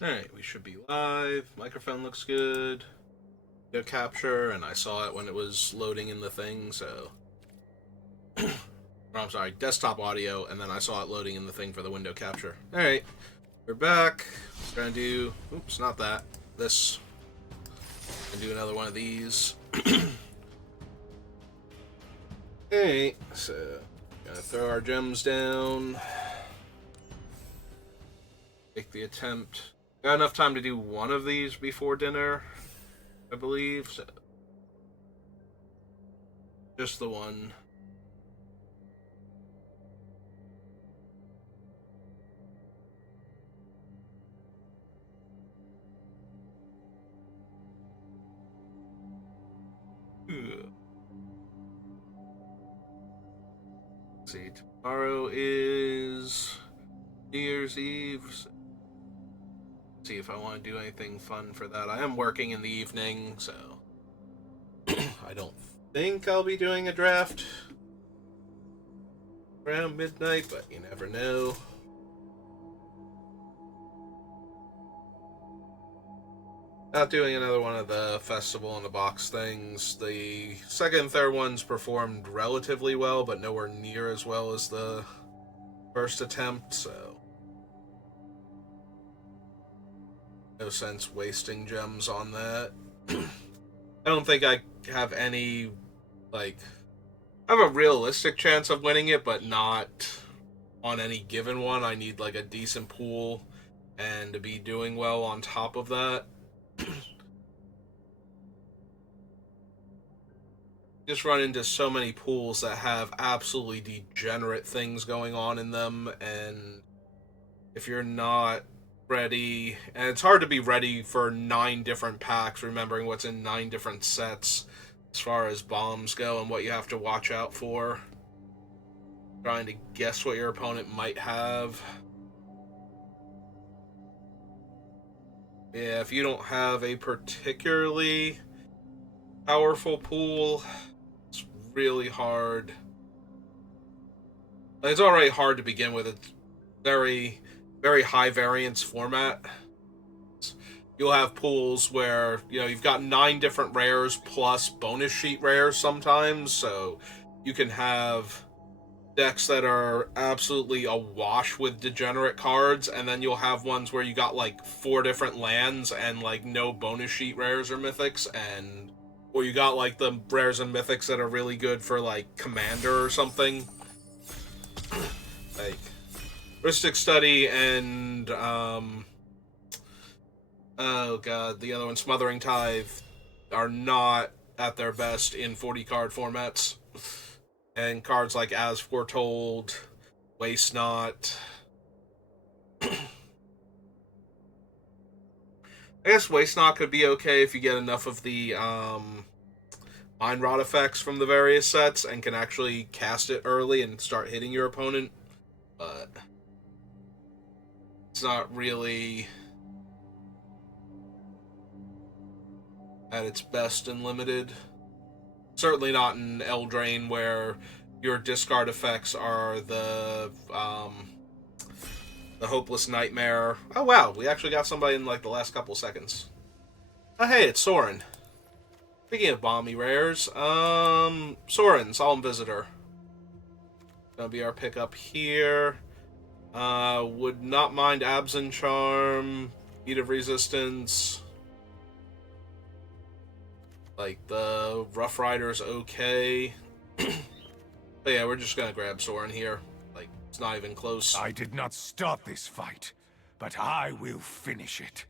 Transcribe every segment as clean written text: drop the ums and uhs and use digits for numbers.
Alright, we should be live. Microphone looks good. Video capture, and I saw it when it was loading in the thing, so. Or, I'm sorry, desktop audio, and then I saw it loading in the thing for the window capture. Alright, we're back. We're gonna do. Oops, not that. This. Gonna do another one of these. Alright, so. Gonna throw our gems down. Make the attempt. Got enough time to do one of these before dinner, I believe. So just the one. Let's see, tomorrow is New Year's Eve. So see if I want to do anything fun for that. I am working in the evening, so I don't think I'll be doing a draft around midnight, but you never know. Not doing another one of the festival in the box things. The second and third ones performed relatively well, but nowhere near as well as the first attempt, so no sense wasting gems on that. I don't think I have any, like, I have a realistic chance of winning it, but not on any given one. I need, like, a decent pool and to be doing well on top of that. Just run into so many pools that have absolutely degenerate things going on in them, and if you're not ready, and it's hard to be ready for 9 different packs, remembering what's in 9 different sets as far as bombs go and what you have to watch out for. Trying to guess what your opponent might have. Yeah, if you don't have a particularly powerful pool, it's really hard. It's already hard to begin with. It's very, very high variance format. You'll have pools where, you've got 9 different rares plus bonus sheet rares sometimes, so you can have decks that are absolutely awash with degenerate cards, and then you'll have ones where you got like 4 different lands and like no bonus sheet rares or mythics, and or you got like the rares and mythics that are really good for like commander or something. Like Ristic Study and oh god, the other one, Smothering Tithe, are not at their best in 40 card formats. And cards like As Foretold, Waste Not. I guess Waste Not could be okay if you get enough of the Mind Rot effects from the various sets and can actually cast it early and start hitting your opponent. But it's not really at its best in Limited. Certainly not in Eldraine, where your discard effects are the Hopeless Nightmare. Oh wow, we actually got somebody in like the last couple seconds. Oh hey, it's Soren. Speaking of balmy rares, Soren, Solemn Visitor. Gonna be our pickup here. Would not mind Absent Charm, Heat of Resistance. Like, the Rough Rider's okay. But yeah, we're just gonna grab Soren here. Like, it's not even close. I did not start this fight, but I will finish it.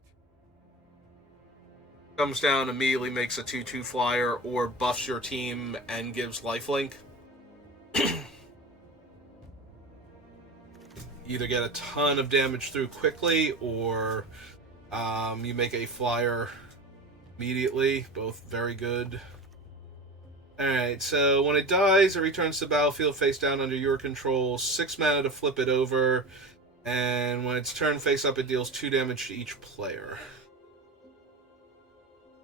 Comes down, immediately makes a 2/2 flyer, or buffs your team and gives lifelink. Either get a ton of damage through quickly, or you make a flyer immediately. Both very good. Alright, so when it dies, it returns to the battlefield face down under your control. 6 mana to flip it over. And when it's turned face up, it deals 2 damage to each player.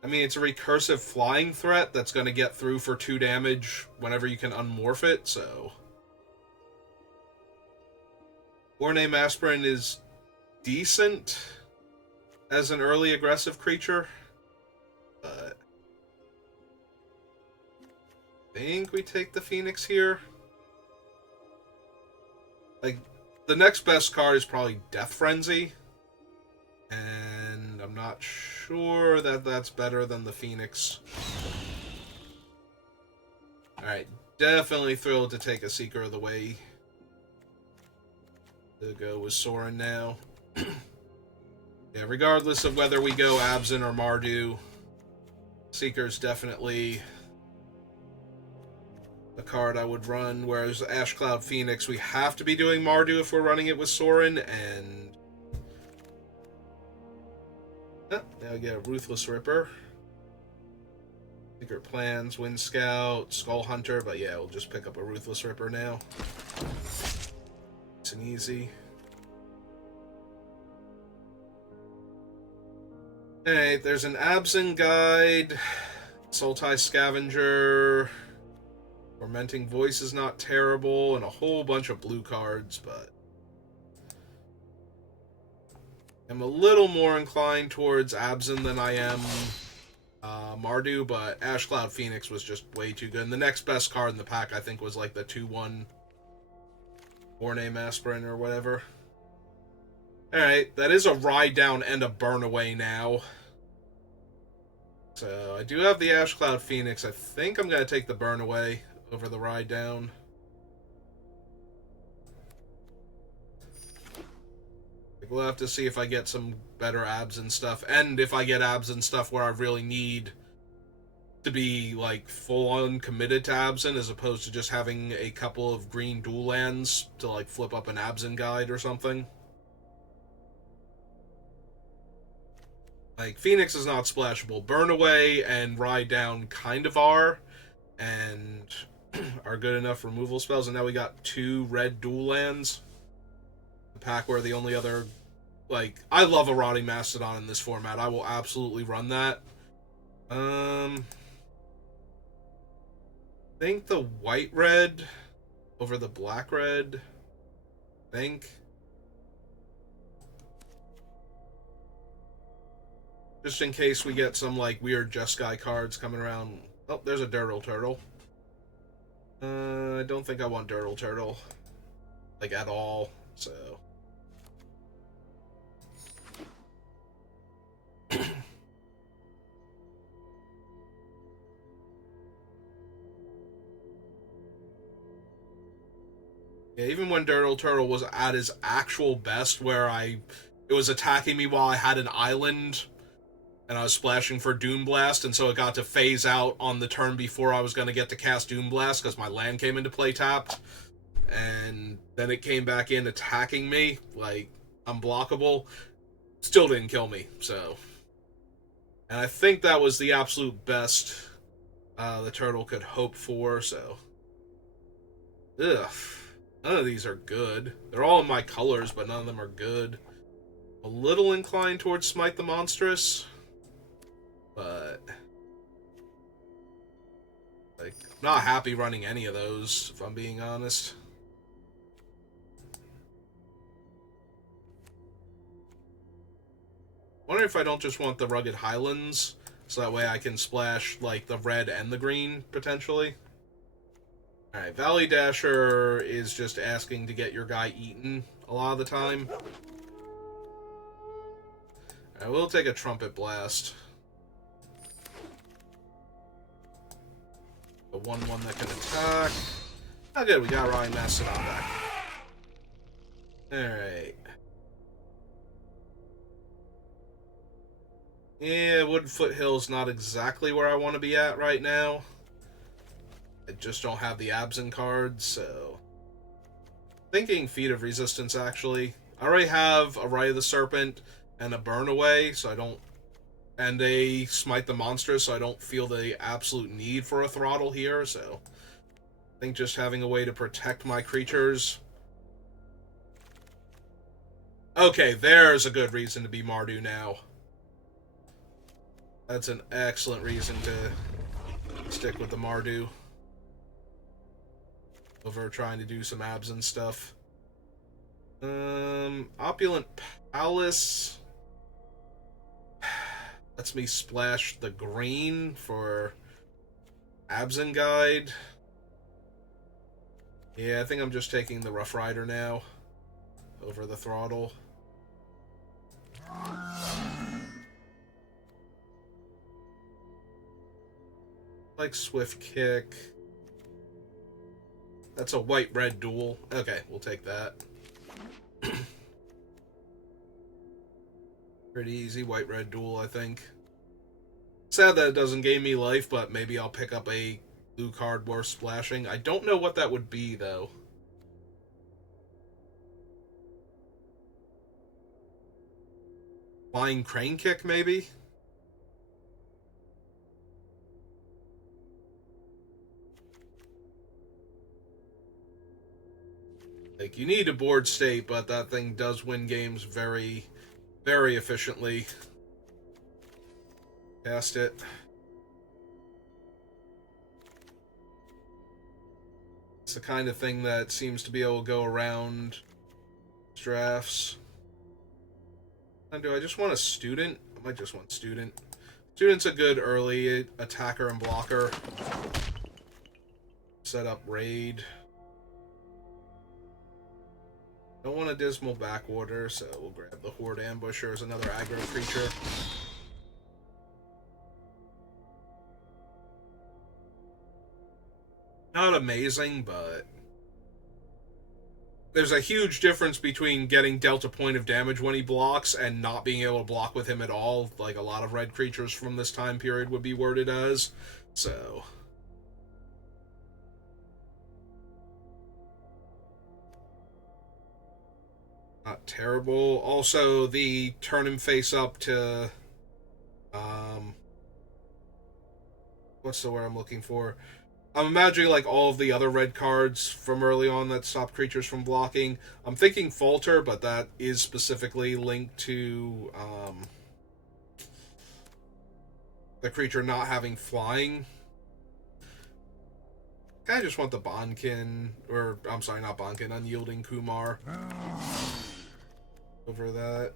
I mean, it's a recursive flying threat that's going to get through for 2 damage whenever you can unmorph it, so. War Name Aspirant is decent. as an early aggressive creature. But I think we take the Phoenix here. Like, the next best card is probably Death Frenzy. And I'm not sure that that's better than the Phoenix. Alright, definitely thrilled to take a Seeker of the Way. To go with Sorin now. Yeah, regardless of whether we go Abzan or Mardu, Seeker's definitely a card I would run, whereas Ash Cloud Phoenix, we have to be doing Mardu if we're running it with Sorin, and now we get a Ruthless Ripper. Secret Plans, Wind Scout, Skull Hunter, but yeah, we'll just pick up a Ruthless Ripper now. It's an easy. Alright, there's an Absent Guide, Sultai Scavenger, Tormenting Voice is not terrible, and a whole bunch of blue cards, but I'm a little more inclined towards Absent than I am Mardu, but Ash Cloud Phoenix was just way too good. And the next best card in the pack, I think, was like the 2/1 Borname Aspirant or whatever. Alright, that is a Ride Down and a Burn Away now. So, I do have the Ash Cloud Phoenix. I think I'm going to take the Burn Away over the Ride Down. We'll have to see if I get some better abs and stuff, and if I get abs and stuff where I really need to be, like, full-on committed to Absent, as opposed to just having a couple of green dual lands to, like, flip up an Absent guide or something. Like, Phoenix is not splashable. Burn Away and Ride Down kind of are, and are good enough removal spells, and now we got 2 red dual lands. The pack where the only other... Like, I love a Rotting Mastodon in this format. I will absolutely run that. I think the white-red over the black-red. I think. Just in case we get some, like, weird Jeskai cards coming around. Oh, there's a Durdle Turtle. I don't think I want Durdle Turtle. Like, at all, so... Yeah, even when Durdle Turtle was at his actual best, where it was attacking me while I had an island, and I was splashing for Doom Blast, and so it got to phase out on the turn before I was going to get to cast Doom Blast, because my land came into play tapped, and then it came back in attacking me, like, unblockable, still didn't kill me, so... And I think that was the absolute best the turtle could hope for, so... Ugh. None of these are good. They're all in my colors, but none of them are good. A little inclined towards Smite the Monstrous, but... Like, I'm not happy running any of those, if I'm being honest. Wondering if I don't just want the Rugged Highlands, so that way I can splash, like, the red and the green, potentially. Alright, Valley Dasher is just asking to get your guy eaten a lot of the time. I will take a Trumpet Blast. A 1/1 that can attack. Oh good, we got Rotting Mastodon back. Alright. Yeah, Woodfoot Hill's not exactly where I want to be at right now. I just don't have the Absent cards, so... Thinking Feet of Resistance, actually. I already have a Rite of the Serpent and a Burn Away, so I don't... And a Smite the Monstrous, so I don't feel the absolute need for a Throttle here, so... I think just having a way to protect my creatures... Okay, there's a good reason to be Mardu now. That's an excellent reason to stick with the Mardu over trying to do some Absent stuff. Opulent Palace. lets me splash the green for Absent Guide. Yeah, I think I'm just taking the Rough Rider now over the Throttle. Like Swift Kick. That's a white-red duel. Okay, we'll take that. Pretty easy white-red duel, I think. Sad that it doesn't gain me life, but maybe I'll pick up a blue card worth splashing. I don't know what that would be, though. Flying Crane Kick, maybe? Like, you need a board state, but that thing does win games very, very efficiently. Cast it. It's the kind of thing that seems to be able to go around drafts. And do I just want a student? I might just want student. Student's a good early attacker and blocker. Set up raid. Don't want a Dismal Backwater, so we'll grab the Horde Ambusher as another aggro creature. Not amazing, but there's a huge difference between getting dealt a point of damage when he blocks and not being able to block with him at all, like a lot of red creatures from this time period would be worded as. So not terrible. Also, the turn him face up to what's the word I'm looking for? I'm imagining like all of the other red cards from early on that stop creatures from blocking. I'm thinking Falter, but that is specifically linked to the creature not having flying. I just want the Bonkin, or I'm sorry, not Bonkin, Unyielding Kumar over that.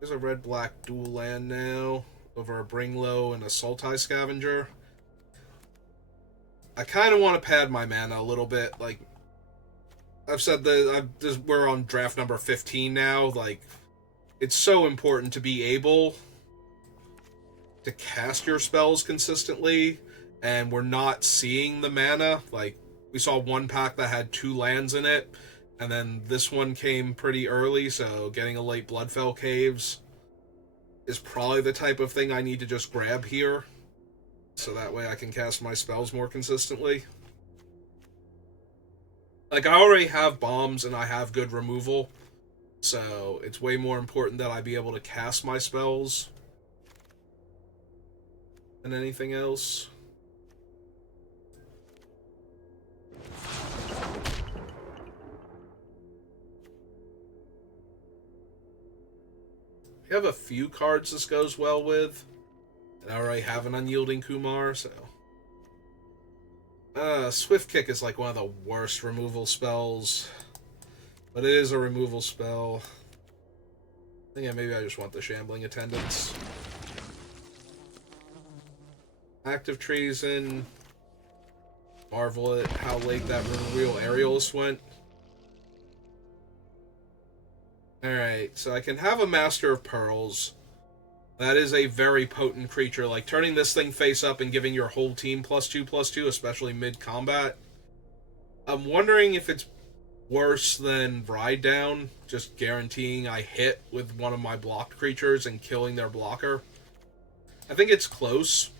There's a red-black dual land now over a Bringlow and a Sultai Scavenger. I kind of want to pad my mana a little bit. Like I've said, we're on draft number 15 now. Like, it's so important to be able to cast your spells consistently, and we're not seeing the mana. Like, we saw one pack that had 2 lands in it, and then this one came pretty early, so getting a late Bloodfell Caves is probably the type of thing I need to just grab here, so that way I can cast my spells more consistently. Like, I already have bombs and I have good removal, so it's way more important that I be able to cast my spells than anything else. We have a few cards this goes well with, and I already have an Unyielding Kumar, so... Swift Kick is like one of the worst removal spells, but it is a removal spell. I think maybe I just want the Shambling Attendants. Active Treason. Marvel at how late that real Aerialist went. Alright, so I can have a Master of Pearls. That is a very potent creature. Like, turning this thing face up and giving your whole team +2/+2, especially mid-combat. I'm wondering if it's worse than Ride Down, just guaranteeing I hit with one of my blocked creatures and killing their blocker. I think it's close,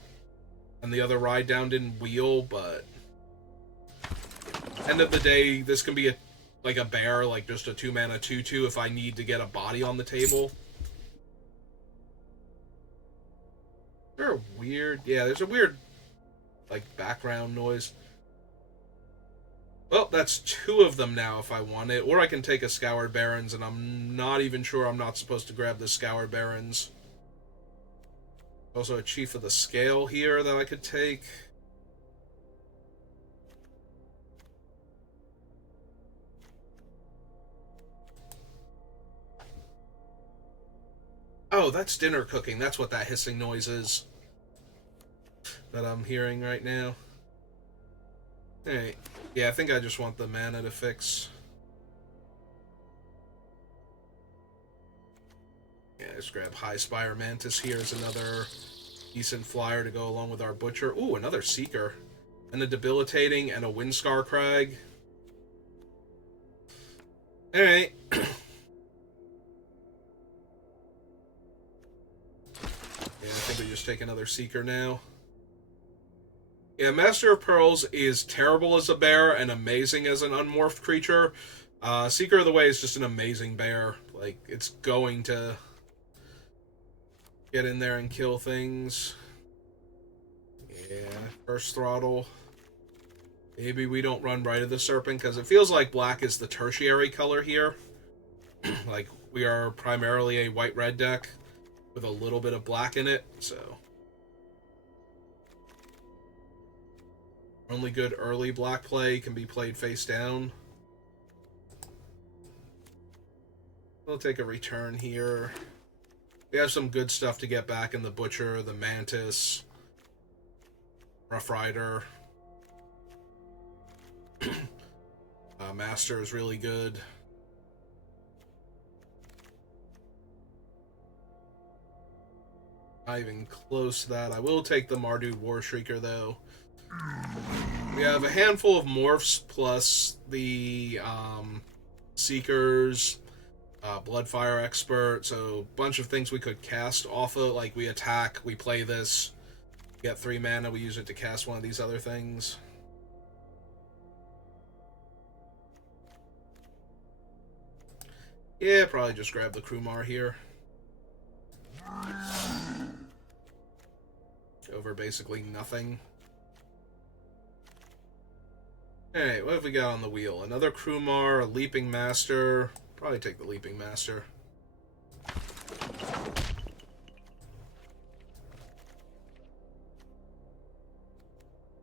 and the other Ride Down didn't wheel, but... end of the day, this can be a bear, like just a 2-mana 2/2 if I need to get a body on the table. There's a weird... yeah, there's a weird, like, background noise. Well, that's 2 of them now if I want it. Or I can take a Scoured Barrens, and I'm not even sure I'm not supposed to grab the Scoured Barrens. Also a Chief of the Scale here that I could take. Oh, that's dinner cooking. That's what that hissing noise is that I'm hearing right now. Alright. Yeah, I think I just want the mana to fix. Yeah, just grab High Spire Mantis here as another decent flyer to go along with our Butcher. Ooh, another Seeker. And a Debilitating and a Windscar Crag. Alright. Yeah, I think we just take another Seeker now. Yeah, Master of Pearls is terrible as a bear and amazing as an unmorphed creature. Seeker of the Way is just an amazing bear. Like, it's going to get in there and kill things. Yeah, first throttle. Maybe we don't run Rite of the Serpent, because it feels like black is the tertiary color here. Like, we are primarily a white-red deck with a little bit of black in it, so... Only good early black play can be played face down. We'll take a return here. We have some good stuff to get back in the Butcher, the Mantis, Rough Rider. Master is really good. Not even close to that. I will take the Mardu War Shrieker, though. We have a handful of morphs plus the Seekers, Bloodfire Expert, so a bunch of things we could cast off of. Like, we attack, we play this, get 3 mana, we use it to cast one of these other things. Yeah, probably just grab the Krumar here. Over basically nothing. Alright, what have we got on the wheel? Another Krumar, a Leaping Master. Probably take the Leaping Master.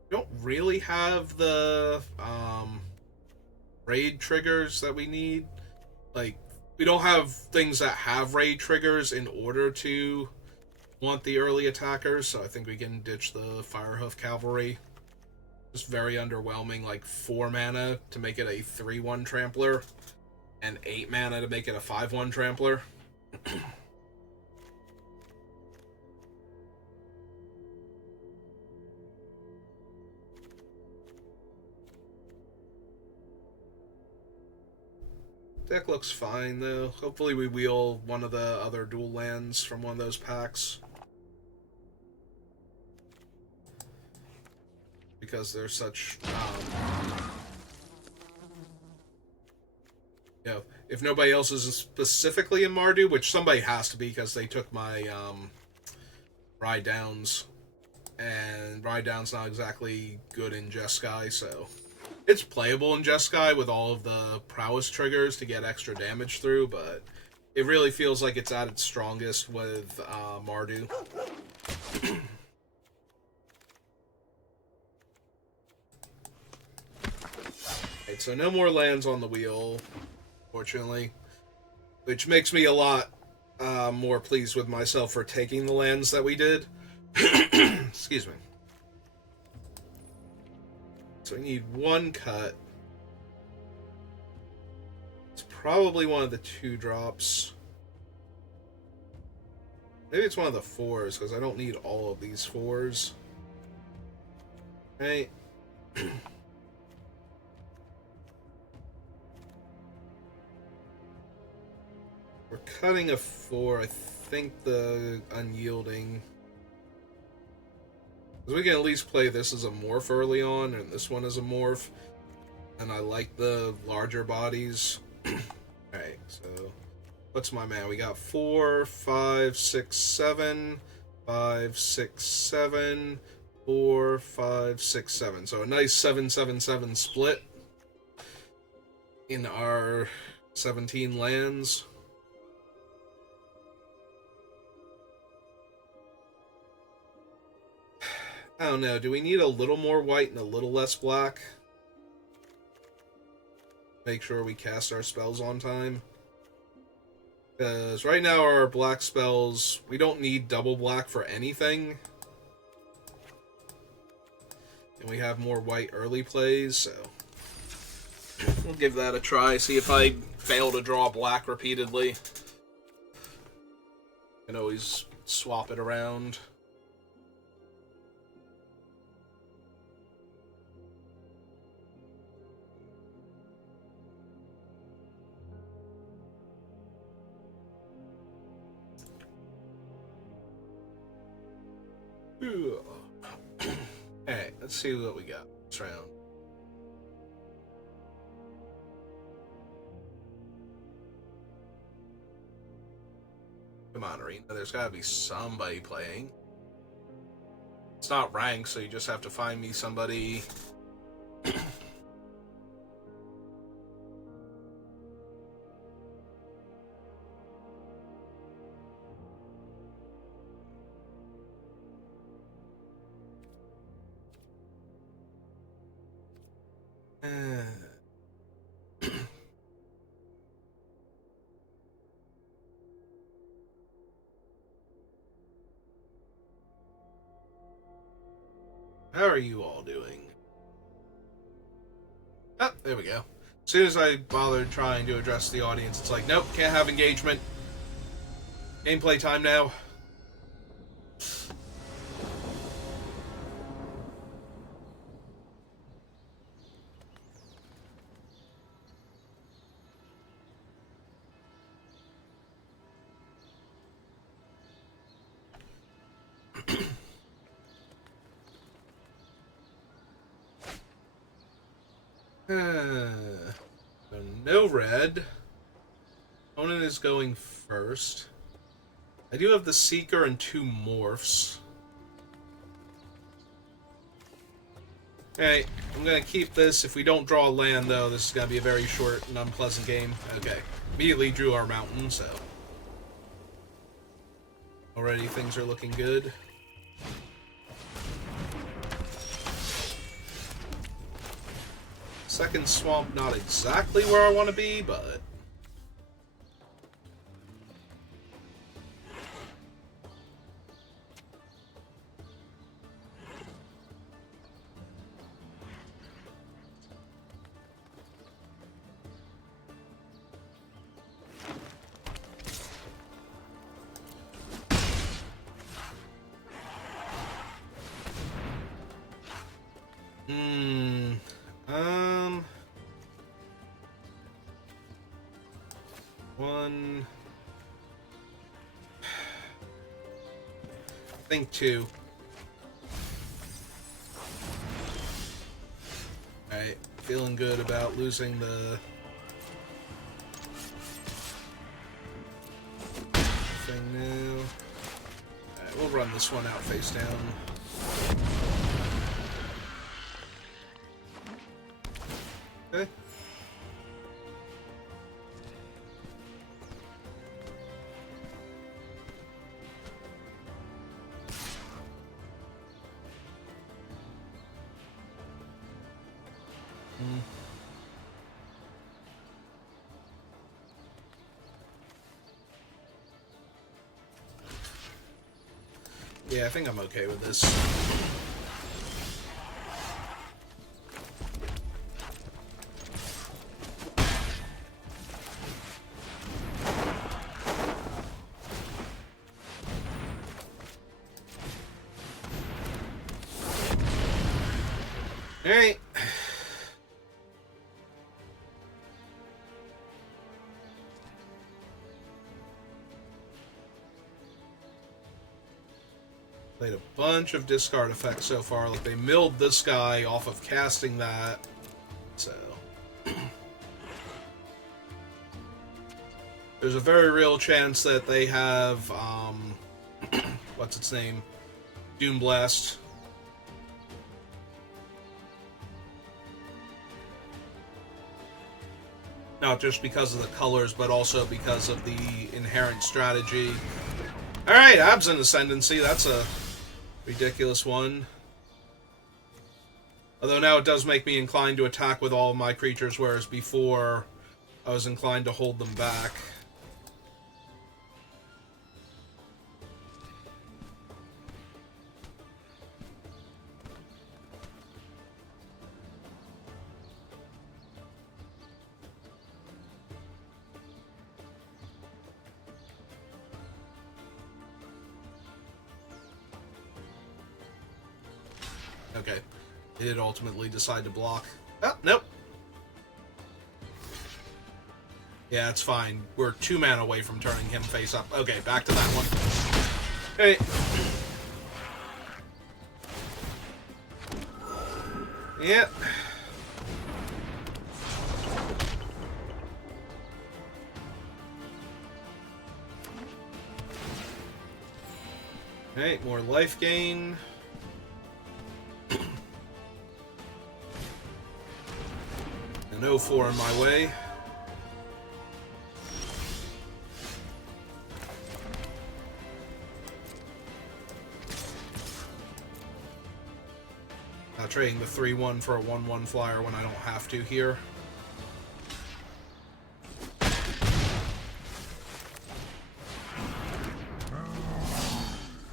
We don't really have the raid triggers that we need. Like, we don't have things that have raid triggers in order to want the early attackers, so I think we can ditch the Firehoof Cavalry. Just very underwhelming, like 4 mana to make it a 3/1 Trampler, and 8 mana to make it a 5/1 Trampler. Deck looks fine, though. Hopefully we wheel one of the other dual lands from one of those packs. Because they're such, you know, if nobody else is specifically in Mardu, which somebody has to be because they took my, Ride Downs, and Ride Down's not exactly good in Jeskai, so it's playable in Jeskai with all of the prowess triggers to get extra damage through, but it really feels like it's at its strongest with, Mardu. Right, so no more lands on the wheel, fortunately, which makes me a lot more pleased with myself for taking the lands that we did. Excuse me. So we need 1 cut. It's probably one of the 2 drops. Maybe it's one of the 4s, because I don't need all of these 4s. Right. We're cutting a 4. I think the Unyielding. Because we can at least play this as a morph early on, and this one as a morph. And I like the larger bodies. Alright, so what's my man? We got 4, 5, 6, 7, 5, 6, 7, 4, 5, 6, 7. So a nice 7-7-7 split in our 17 lands. I don't know, do we need a little more white and a little less black? Make sure we cast our spells on time. I Because right now our black spells, we don't need double black for anything. And we have more white early plays, so we'll give that a try. See if I fail to draw black repeatedly. Can always swap it around. Alright, let's see what we got this round. Come on, Arena. There's gotta be somebody playing. It's not ranked, so you just have to find me somebody. How are you all doing? Oh, there we go. As soon as I bothered trying to address the audience, it's like, nope, can't have engagement. Gameplay time now. So no red. Opponent is going first. I do have the Seeker and 2 morphs. Okay, I'm gonna keep this. If we don't draw a land, though, this is gonna be a very short and unpleasant game. Okay, immediately drew our mountain, so already things are looking good. Second swamp, not exactly where I want to be, but one, I think 2. Alright, feeling good about losing the thing now. Alright, we'll run this one out face down. Okay. Yeah, I think I'm okay with this. Alright. Played a bunch of discard effects so far. Like, they milled this guy off of casting that. So there's a very real chance that they have, what's its name? Doom Blast. Not just because of the colors, but also because of the inherent strategy. Alright, Absent Ascendancy, that's a ridiculous one. Although now it does make me inclined to attack with all of my creatures, whereas before I was inclined to hold them back. Okay. They did ultimately decide to block. Oh, nope. Yeah, it's fine. We're 2 mana away from turning him face up. Okay, back to that one. Hey. Yep. Alright, more life gain. An 0-4 in my way. Not trading the 3-1 for a 1-1 flyer when I don't have to here.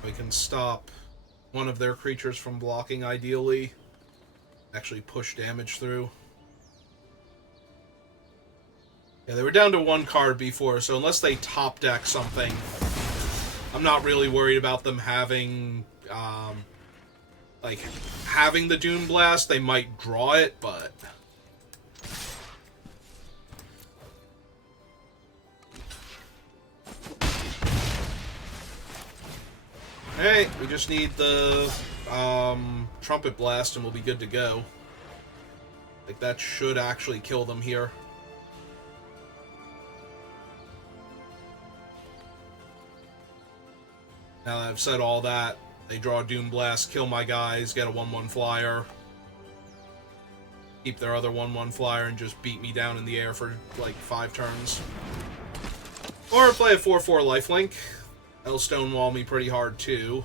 We can stop one of their creatures from blocking, ideally. Actually push damage through. Yeah, they were down to 1 card before, so unless they top deck something, I'm not really worried about them having, having the Doom Blast. They might draw it, but... Alright, we just need the Trumpet Blast and we'll be good to go. Like, that should actually kill them here. Now that I've said all that, they draw a Doom Blast, kill my guys, get a 1-1 flyer, keep their other 1-1 flyer, and just beat me down in the air for, like, 5 turns. Or play a 4-4 lifelink. That'll stonewall me pretty hard, too.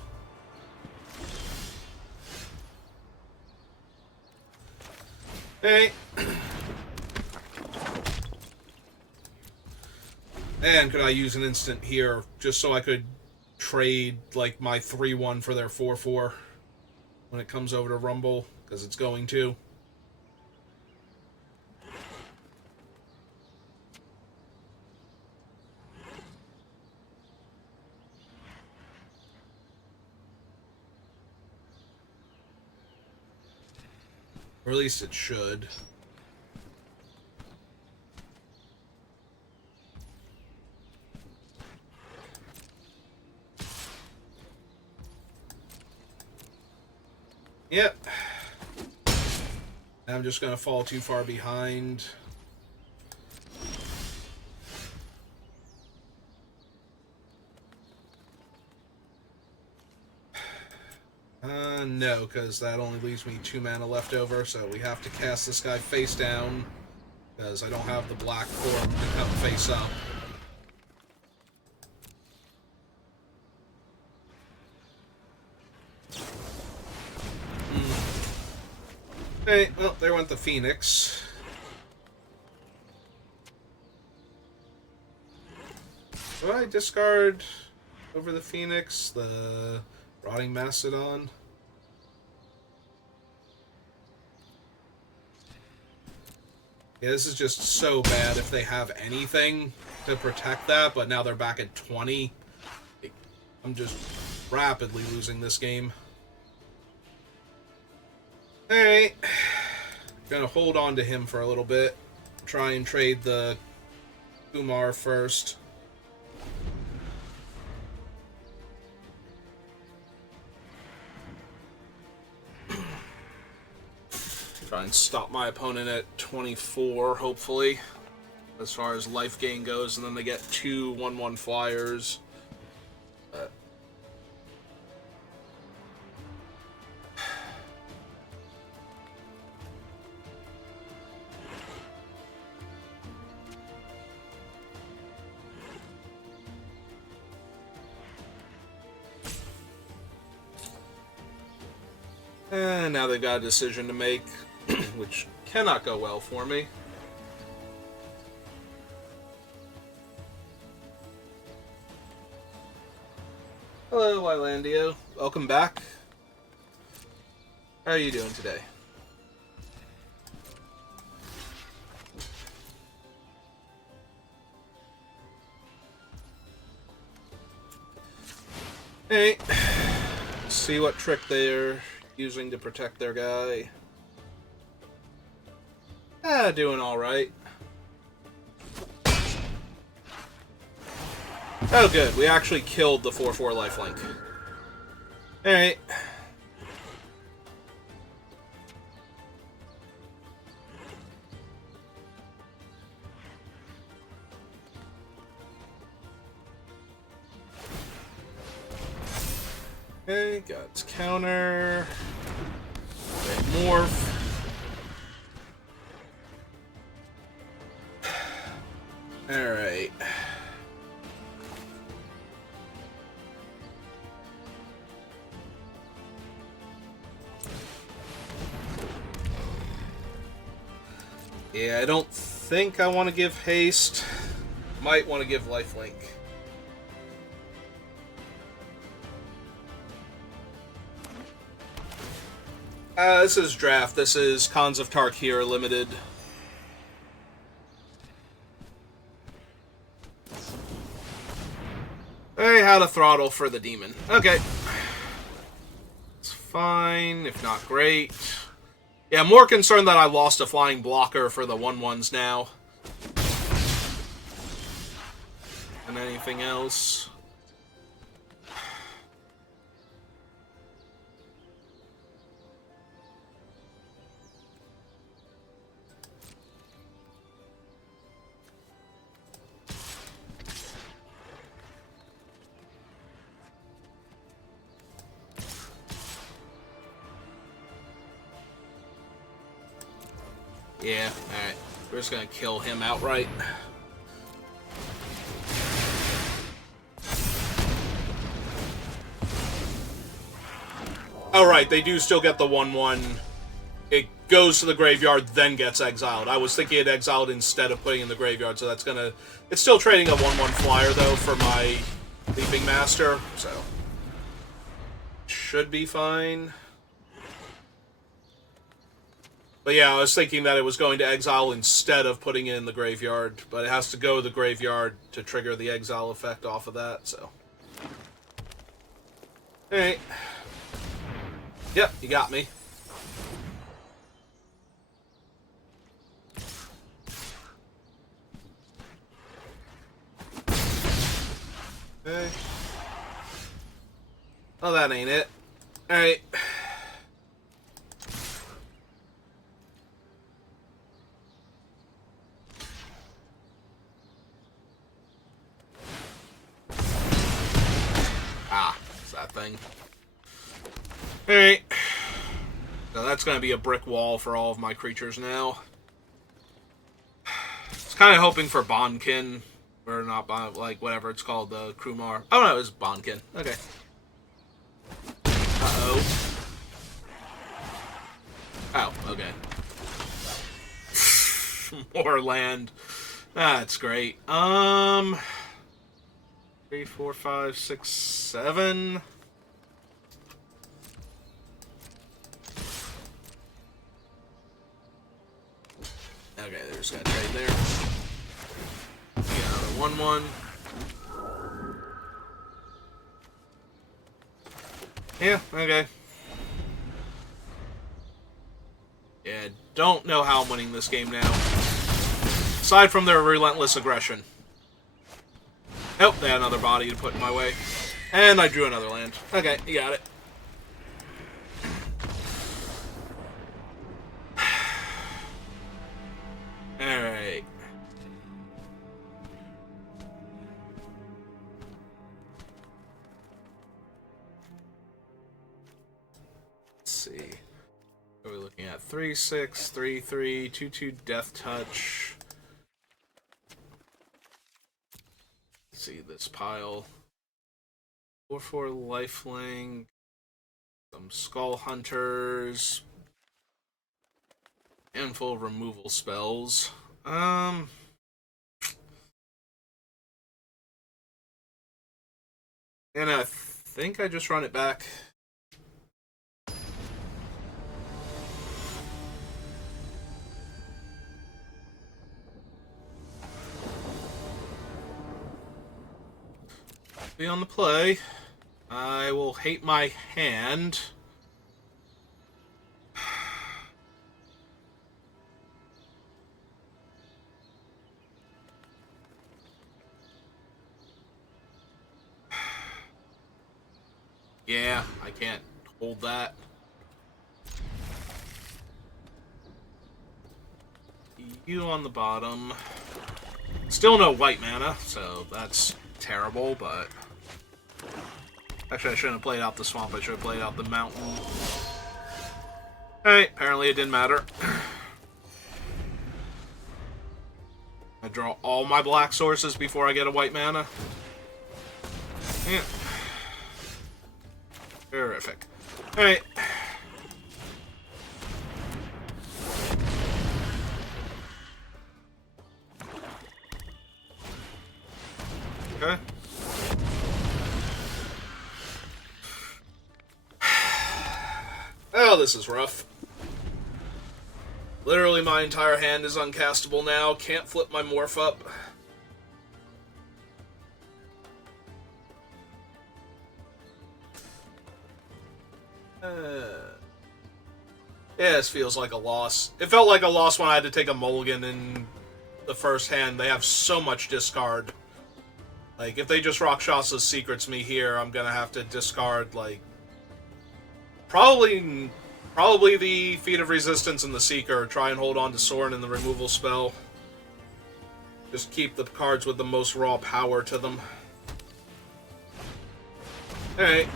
Hey. And could I use an instant here, just so I could trade, like, my 3-1 for their 4-4 when it comes over to Rumble, because it's going to. Or at least it should. Yep. I'm just going to fall too far behind. No, because that only leaves me 2 mana left over, so we have to cast this guy face down, because I don't have the black form to come face up. Okay, well, there went the Phoenix. Do I discard over the Phoenix the Rotting Mastodon? Yeah, this is just so bad if they have anything to protect that, but now they're back at 20. I'm just rapidly losing this game. Alright. Gonna hold on to him for a little bit. Try and trade the Kumar first. Try and stop my opponent at 24, hopefully, as far as life gain goes, and then they get 2 1-1 flyers. And now they've got a decision to make, which cannot go well for me. Hello, Ilandio. Welcome back. How are you doing today? Hey, let's see what trick they're using to protect their guy. Doing alright. Oh good, we actually killed the 4/4 lifelink. Alright. Okay, got its counter. Okay, morph. Alright. Yeah, I don't think I want to give haste. Might want to give lifelink. This is draft. This is Cons of Tarkir Limited. Hey, how to throttle for the demon. Okay. It's fine, if not great. Yeah, I'm more concerned that I lost a flying blocker for the 1/1s now than anything else. Yeah, alright. We're just gonna kill him outright. Oh, right, they do still get the 1/1. It goes to the graveyard, then gets exiled. I was thinking it exiled instead of putting in the graveyard, so that's gonna... It's still trading a 1/1 flyer, though, for my Leaping Master, so... Should be fine. But yeah, I was thinking that it was going to exile instead of putting it in the graveyard, but it has to go to the graveyard to trigger the exile effect off of that, so... Alright. Yep, you got me. Okay. Oh, that ain't it. Alright. Ah, it's that thing. Alright. So that's gonna be a brick wall for all of my creatures now. It's kind of hoping for Bonkin. Or not Bon, like whatever it's called, the Krumar. Oh no, it was Bonkin. Okay. Uh-oh. Oh, okay. More land. That's great. 3, 4, 5, 6, 7. Okay, they're just gonna trade there. Get another 1/1. Yeah, okay. Yeah, don't know how I'm winning this game now. Aside from their relentless aggression. Oh, they had another body to put in my way. And I drew another land. Okay, you got it. Alright. Let's see. What are we looking at? 3/6, 3/3, 2/2 Death Touch. Let's see this pile. 4/4 Lifelink. Some Skull Hunters. Handful of removal spells. And I think I just run it back. Be on the play. I will hate my hand. Yeah, I can't hold that. You on the bottom. Still no white mana, so that's terrible, but... Actually, I shouldn't have played out the swamp. I should have played out the mountain. Alright, apparently it didn't matter. I draw all my black sources before I get a white mana. Yeah. Terrific. Alright. Okay. Oh, this is rough. Literally, my entire hand is uncastable now. Can't flip my morph up. Yeah, this feels like a loss. It felt like a loss when I had to take a mulligan in the first hand. They have so much discard. Like, if they just Rakshas's Secrets me here, I'm gonna have to discard, like... Probably the Feat of Resistance and the Seeker. Try and hold on to Sorin and the removal spell. Just keep the cards with the most raw power to them. Alright.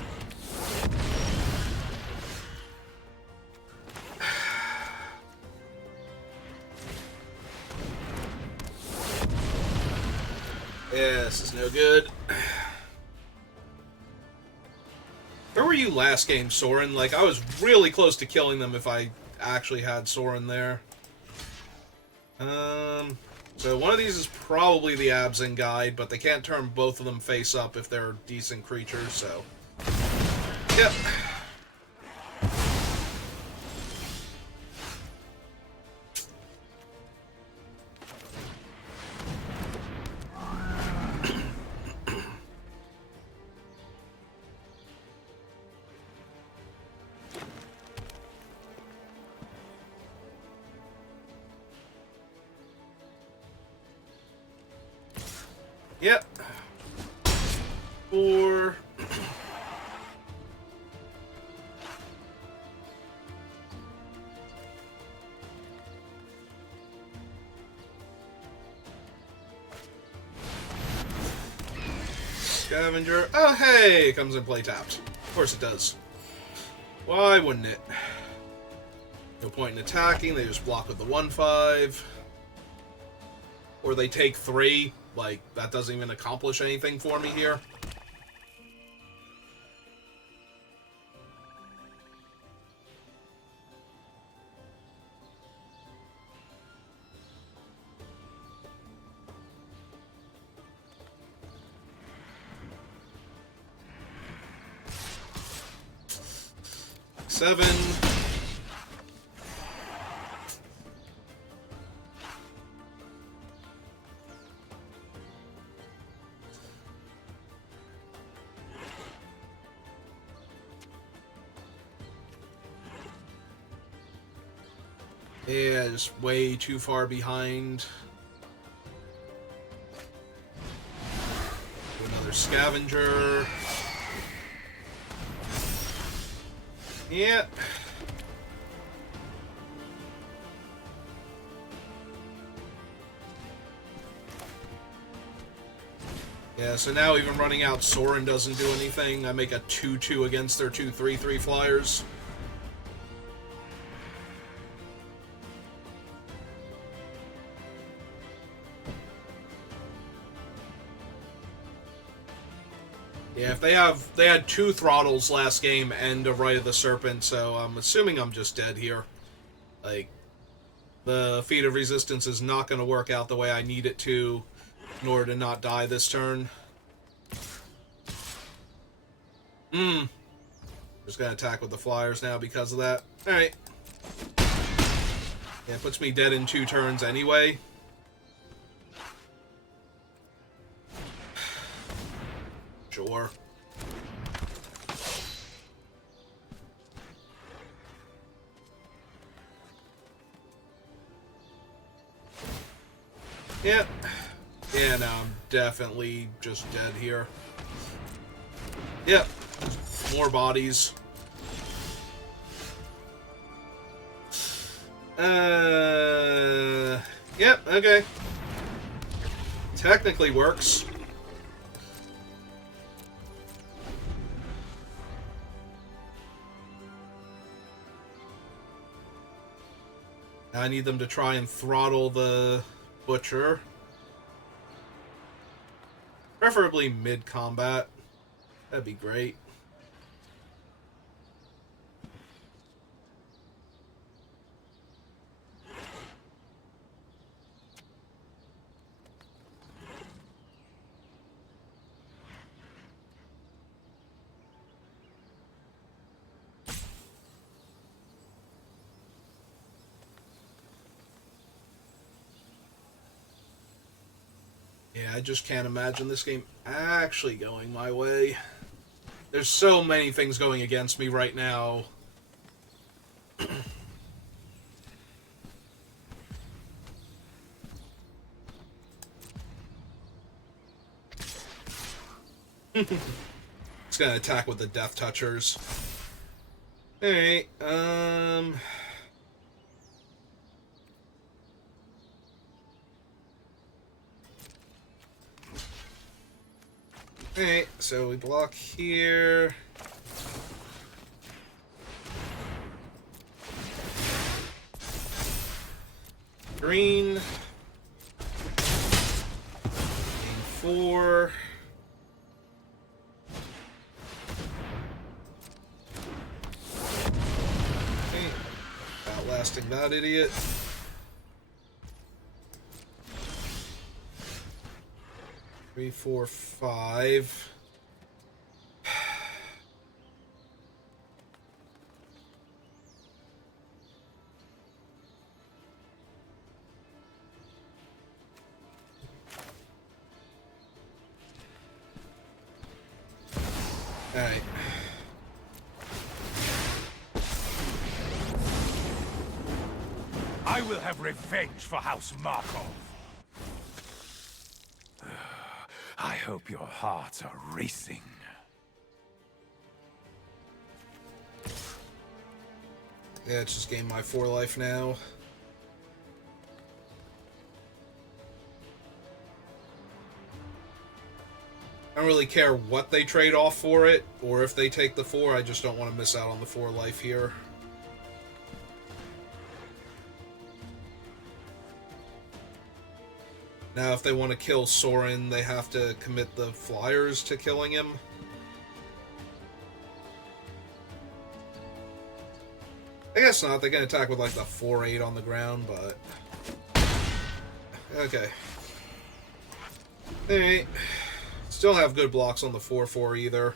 Yeah, this is no good. Where were you last game, Sorin? Like, I was really close to killing them if I actually had Sorin there. So one of these is probably the Abzin Guide, but they can't turn both of them face up if they're decent creatures, so... Yep. Yep. 4. Scavenger. Oh, hey! It comes in play tapped. Of course it does. Why wouldn't it? No point in attacking. They just block with the 1/5. Or they take 3. Like, that doesn't even accomplish anything for me here. Seven. Yeah, just way too far behind. Do another scavenger. Yeah. Yeah, so now even running out Sorin doesn't do anything. I make a 2/2 against their 2/3/3 flyers. Yeah, if they had 2 throttles last game and a Rite of the Serpent, so I'm assuming I'm just dead here. Like, the Feat of Resistance is not going to work out the way I need it to in order to not die this turn. Just going to attack with the flyers now because of that. Alright. Yeah, it puts me dead in 2 turns anyway. Sure. Yep. Yeah, no, I'm definitely just dead here. Yep. More bodies. Yep, okay. Technically works. I need them to try and throttle the Butcher. Preferably mid-combat. That'd be great. Yeah, I just can't imagine this game actually going my way. There's so many things going against me right now. It's gonna attack with the Death Touchers. Alright, Alright, so we block here. Green. Gain 4. Okay. Outlasting that idiot. Three, 4, 5. Alright. I will have revenge for House Markov. I hope your hearts are racing. Yeah, it's just gained my 4 life now. I don't really care what they trade off for it, or if they take the 4, I just don't want to miss out on the 4 life here. Now, if they want to kill Soren, they have to commit the flyers to killing him. I guess not. They can attack with like the 4-8 on the ground, but... Okay. Alright. Still have good blocks on the 4-4 either.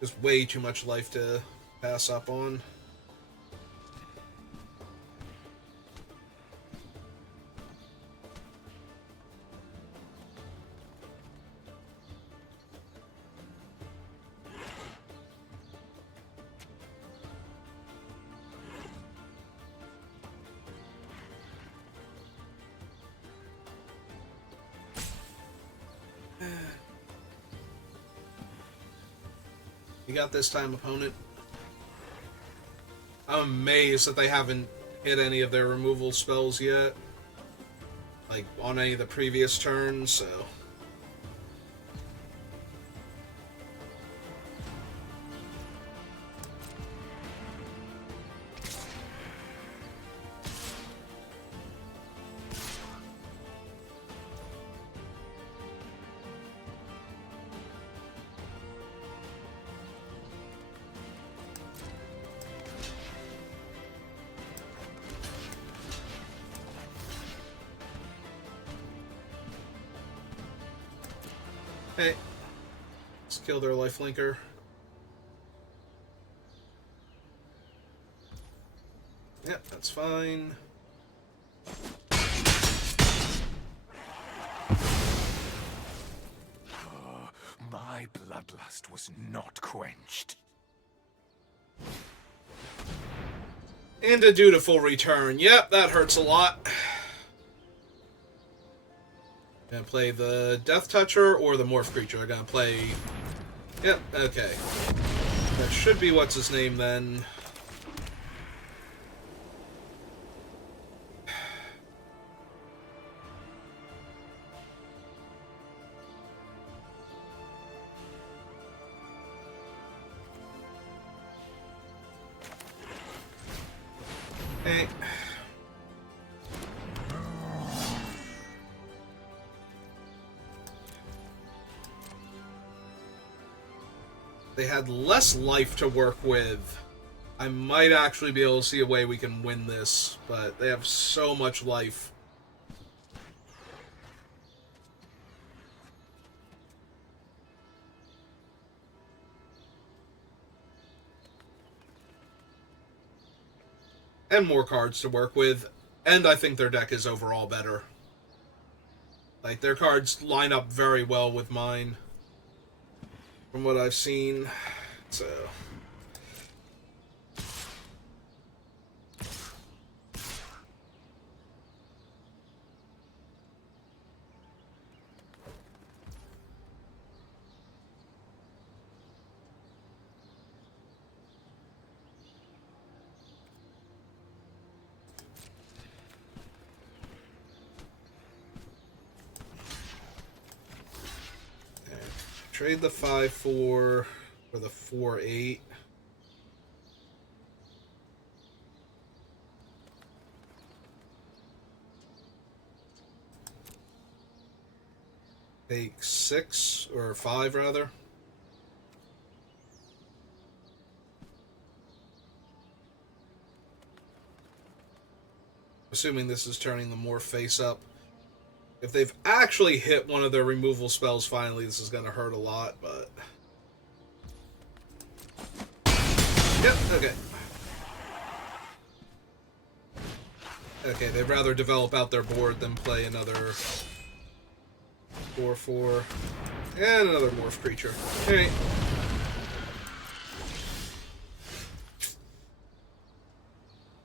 Just way too much life to pass up on. You got this time, opponent. I'm amazed that they haven't hit any of their removal spells yet. Like, on any of the previous turns, so... Hey, let's kill their lifelinker. Yep, that's fine. My bloodlust was not quenched. And a dutiful return. Yep, that hurts a lot. Gonna play the Death Toucher or the Morph Creature. I'm gonna play... Yep, okay. That should be what's his name then. Hey. They had less life to work with. I might actually be able to see a way we can win this, but they have so much life. And more cards to work with, and I think their deck is overall better. Like, their cards line up very well with mine, from what I've seen, so... Trade the 5-4 for the 4-8. Take 6, or 5 rather. Assuming this is turning the Morph face up. If they've actually hit one of their removal spells finally, this is going to hurt a lot, but... Yep, okay. Okay, they'd rather develop out their board than play another 4-4. And another Morph Creature. Alright.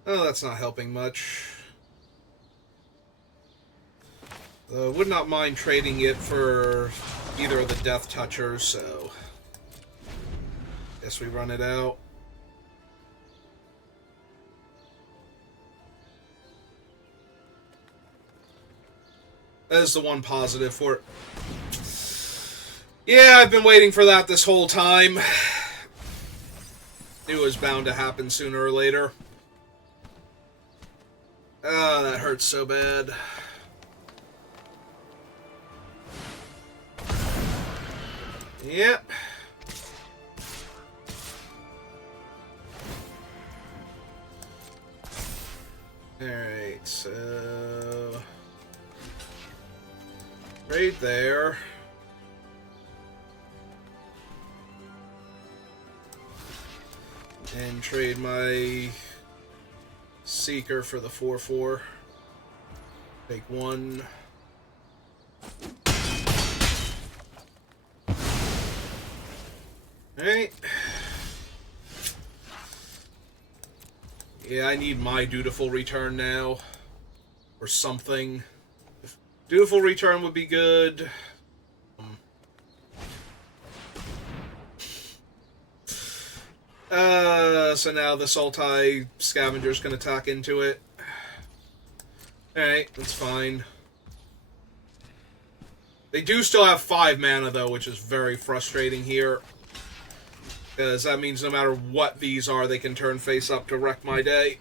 Oh, that's not helping much. Would not mind trading it for either of the Death Touchers, so... Guess we run it out. That is the one positive for it. Yeah, I've been waiting for that this whole time. Knew it was bound to happen sooner or later. Oh, that hurts so bad. Yep. Alright, so... Right there. And trade my Seeker for the 4-4. Take 1. Alright. Yeah, I need my Dutiful Return now. Or something. Dutiful Return would be good. So now the Sultai Scavenger's can attack into it. Alright, that's fine. They do still have 5 mana, though, which is very frustrating here. Because that means no matter what these are, they can turn face up to wreck my day.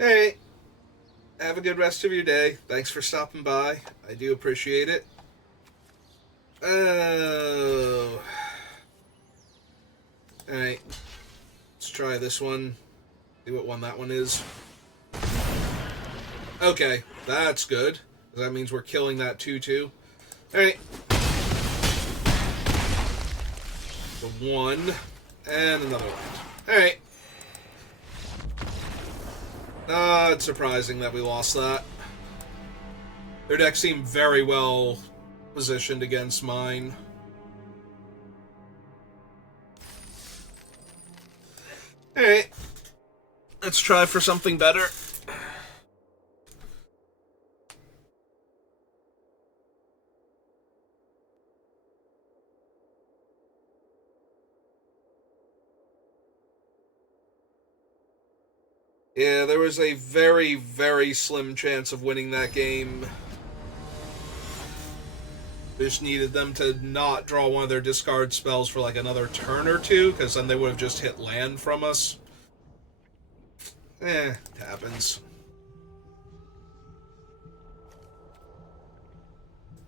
Alright. Have a good rest of your day. Thanks for stopping by. I do appreciate it. Oh. Alright. Let's try this one. See what one that one is. Okay, that's good. That means we're killing that 2-2. Alright. The 1. And another one. Alright. It's surprising that we lost that. Their deck seemed very well positioned against mine. Alright. Let's try for something better. Yeah, there was a very, very slim chance of winning that game. Just needed them to not draw one of their discard spells for like another turn or two, because then they would have just hit land from us. It happens.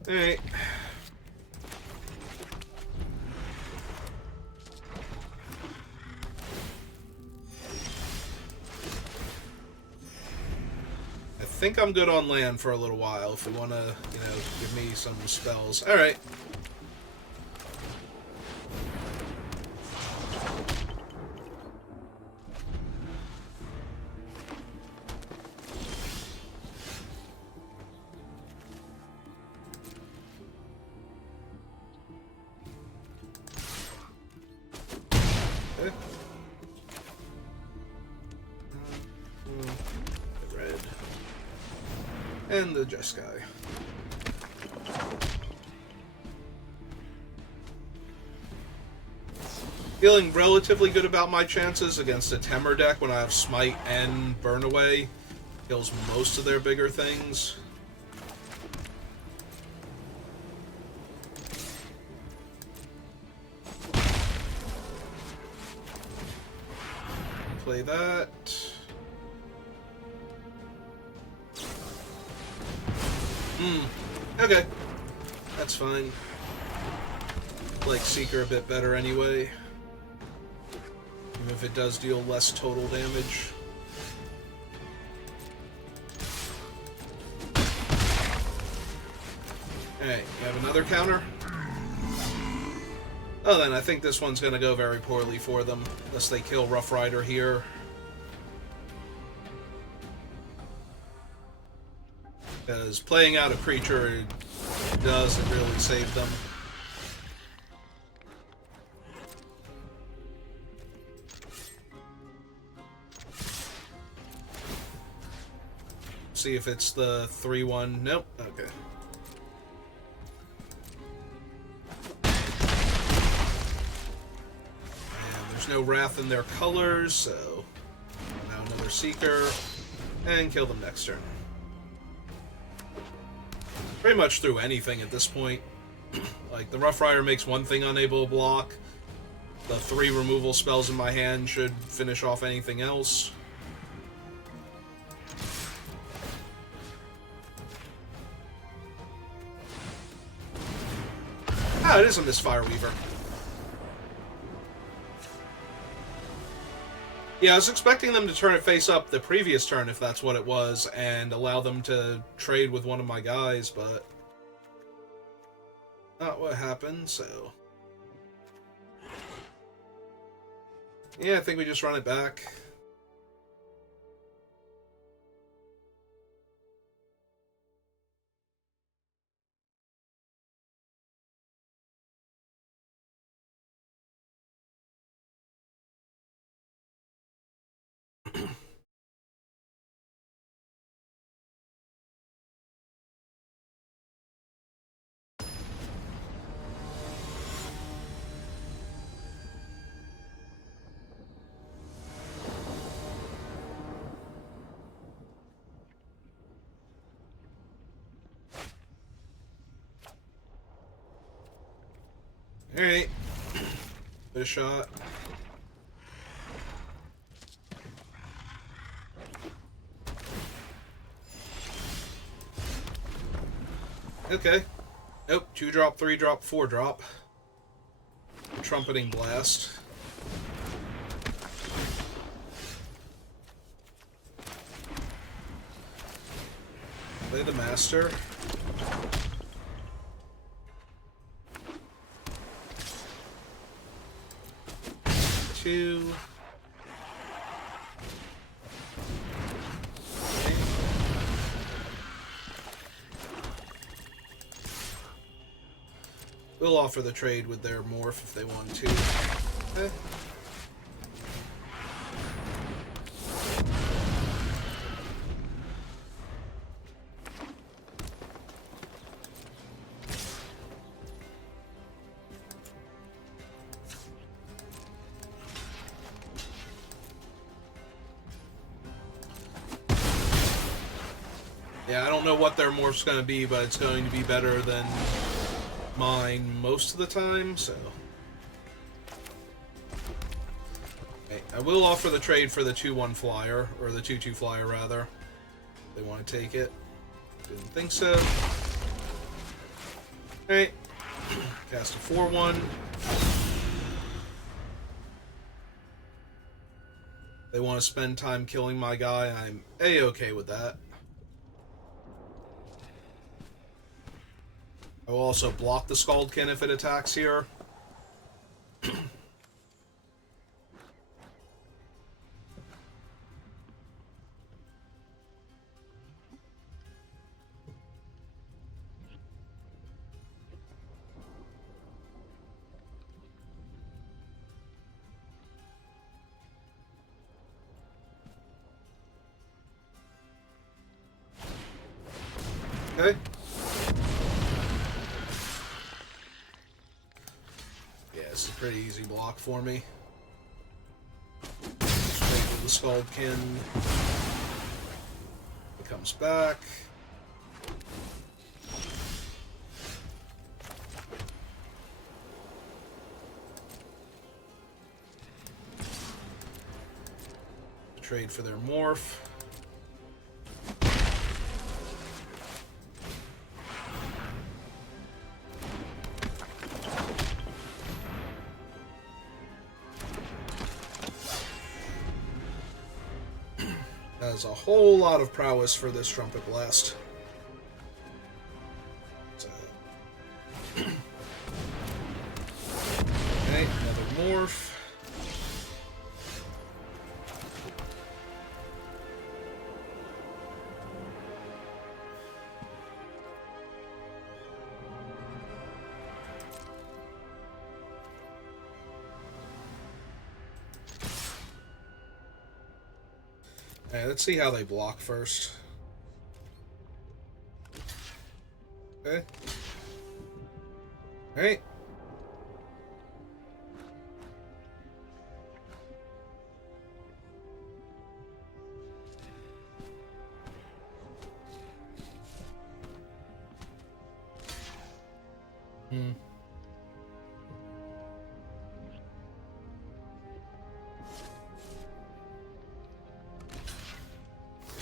Alright. I think I'm good on land for a little while if we want to, give me some spells. Alright. Red. And the Jeskai. Feeling relatively good about my chances against a Temur deck when I have Smite and Burn Away. Kills most of their bigger things. Play that. Okay. That's fine. Like Seeker a bit better anyway. Even if it does deal less total damage. Alright, you have another counter? Oh, then I think this one's gonna go very poorly for them, unless they kill Rough Rider here. Because playing out a creature doesn't really save them. See if it's the 3-1. Nope. Okay. And there's no Wrath in their colors, so now another Seeker. And kill them next turn. Pretty much through anything at this point. Like, the Rough Rider makes one thing unable to block. The 3 removal spells in my hand should finish off anything else. Ah, it is a Misfire Weaver. Yeah, I was expecting them to turn it face up the previous turn, if that's what it was, and allow them to trade with one of my guys, but not what happened, so... Yeah, I think we just run it back. Alright. Bit of shot. Okay. Nope. 2-drop, 3-drop, 4-drop. Trumpeting Blast. Play the Master. Two. We'll offer the trade with their morph if they want to. Okay. Yeah, I don't know what their morph's going to be, but it's going to be better than mine most of the time, so... Okay, I will offer the trade for the 2-1 flyer, or the 2-2 flyer, rather. They want to take it. Didn't think so. Okay. Cast a 4-1. They want to spend time killing my guy. I'm A-okay with that. I will also block the Scaldkin if it attacks here. Okay. Yeah, this is a pretty easy block for me. Straight with the Scaldkin. It comes back. Trade for their morph. That is a whole lot of prowess for this Trumpet Blast. So. Okay, another morph. Okay, let's see how they block first. Okay. Alright.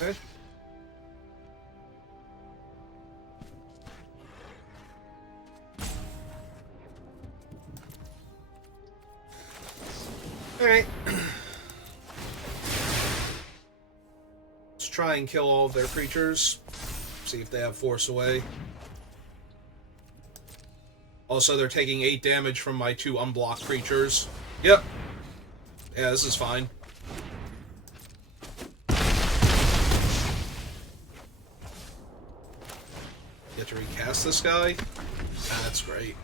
Okay. Alright. Let's try and kill all of their creatures. See if they have force away. Also, they're taking 8 damage from my 2 unblocked creatures. Yep. Yeah, this is fine. Get to recast this guy? That's great.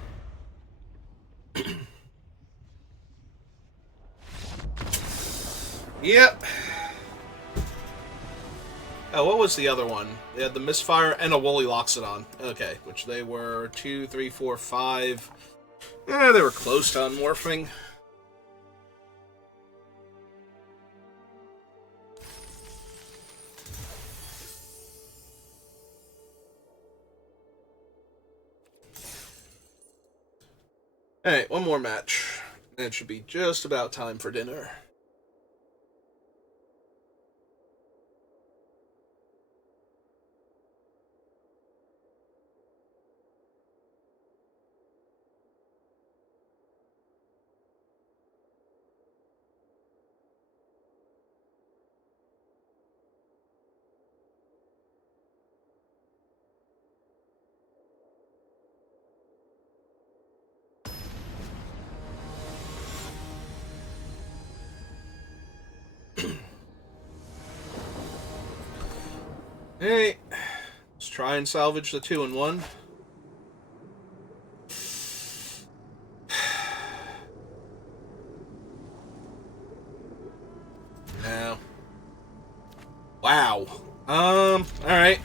Yep. Oh, what was the other one? They had the Misfire and a Woolly Loxodon. Okay, which they were 2, 3, 4, 5. Yeah, they were close to unmorphing. Alright, one more match. And it should be just about time for dinner. Alright, let's try and salvage the 2-1. No. Wow. Alright.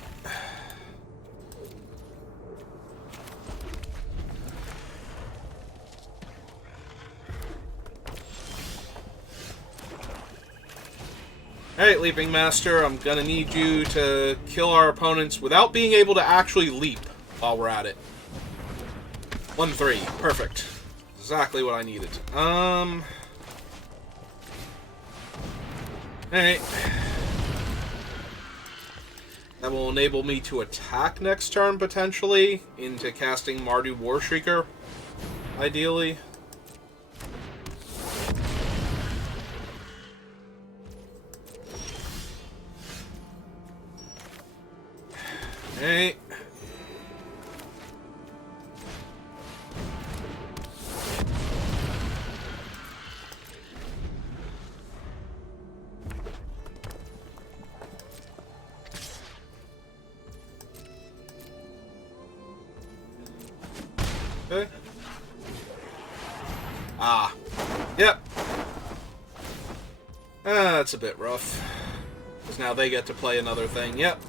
Alright, Leaping Master, I'm gonna need you to kill our opponents without being able to actually leap while we're at it. 1-3. Perfect. Exactly what I needed. Alright. That will enable me to attack next turn, potentially, into casting Mardu Warshrieker, ideally. Alright. Okay. Ah. Yep. That's a bit rough. Because now they get to play another thing. Yep.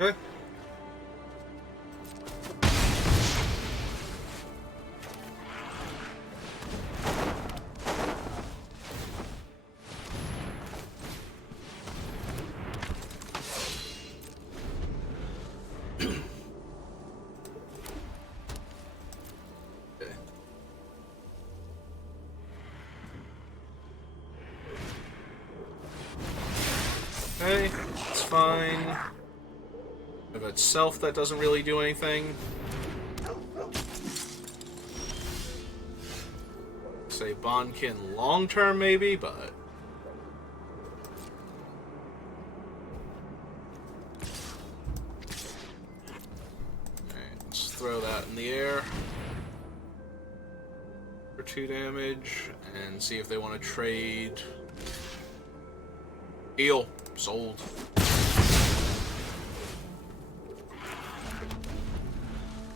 Okay. Okay, it's fine. Of itself, that doesn't really do anything. Say Bondkin long term, maybe, but. Alright, let's throw that in the air for 2 damage and see if they want to trade. Deal. Sold.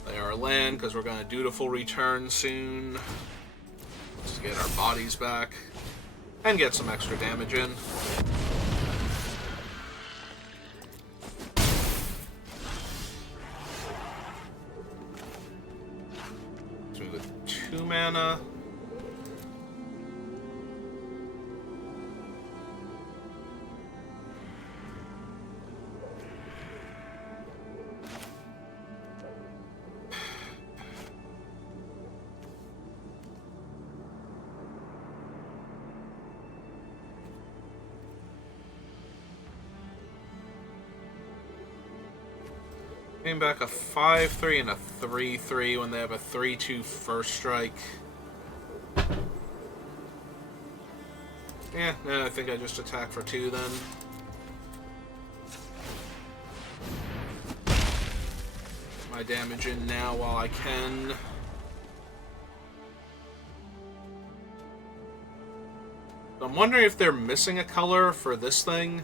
They are land because we're going to dutiful return soon. Let's get our bodies back and get some extra damage in. Let's move it 2 mana. Came back a 5-3 and a 3-3 when they have a 3-2 first strike. Yeah, no, I think I just attack for 2 then. Get my damage in now while I can. I'm wondering if they're missing a color for this thing.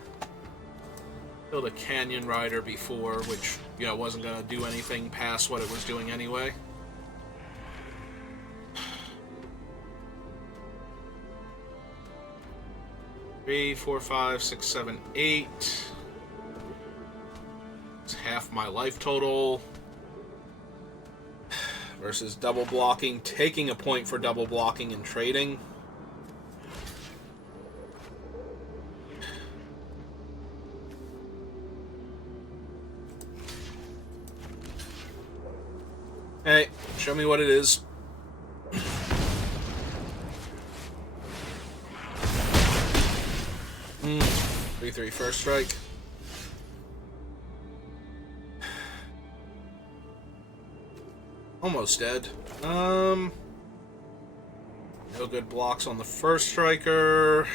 Killed a Canyon Rider before, which, you know, wasn't going to do anything past what it was doing anyway. Three, 4, 5, 6, 7, 8. It's half my life total. Versus double blocking, taking a point for double blocking and trading. Hey, show me what it is. 3-3 first strike. Almost dead. No good blocks on the first striker.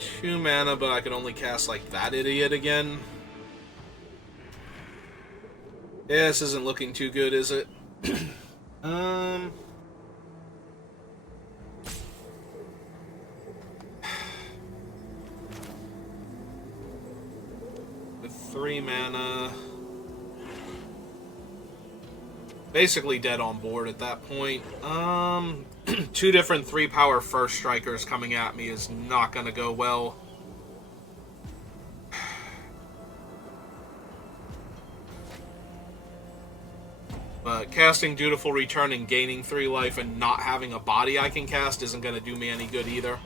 Two mana, but I can only cast like that idiot again. Yeah, this isn't looking too good, is it? 3 mana. Basically dead on board at that point. 2 different 3-power first strikers coming at me is not going to go well. But casting Dutiful Return and gaining 3 life and not having a body I can cast isn't going to do me any good either.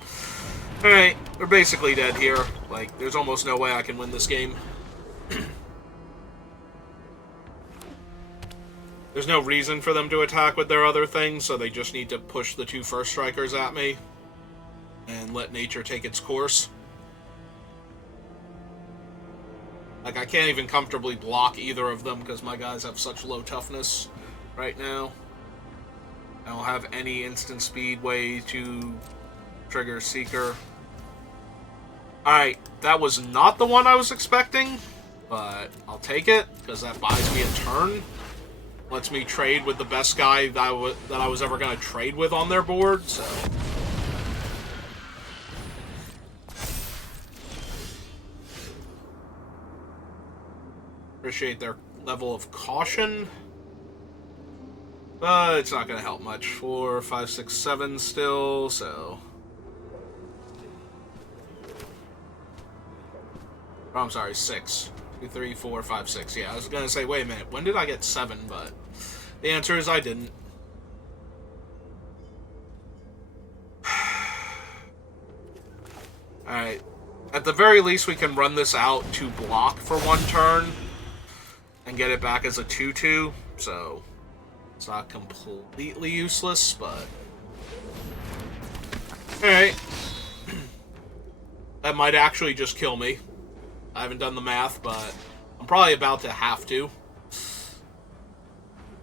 Alright, they're basically dead here. Like, there's almost no way I can win this game. There's no reason for them to attack with their other things, so they just need to push the 2 first strikers at me and let nature take its course. Like, I can't even comfortably block either of them because my guys have such low toughness right now. I don't have any instant speed way to trigger Seeker. Alright, that was not the one I was expecting, but I'll take it because that buys me a turn. Lets me trade with the best guy that I was ever going to trade with on their board, so... Appreciate their level of caution. But it's not going to help much. 4, 5, 6, 7 still, so... Oh, I'm sorry, 6. 2, 3, 4, 5, 6. Yeah, I was going to say, wait a minute, when did I get 7? But the answer is I didn't. Alright. At the very least, we can run this out to block for 1 turn and get it back as a 2-2, so it's not completely useless, but... Alright. That might actually just kill me. I haven't done the math, but I'm probably about to have to.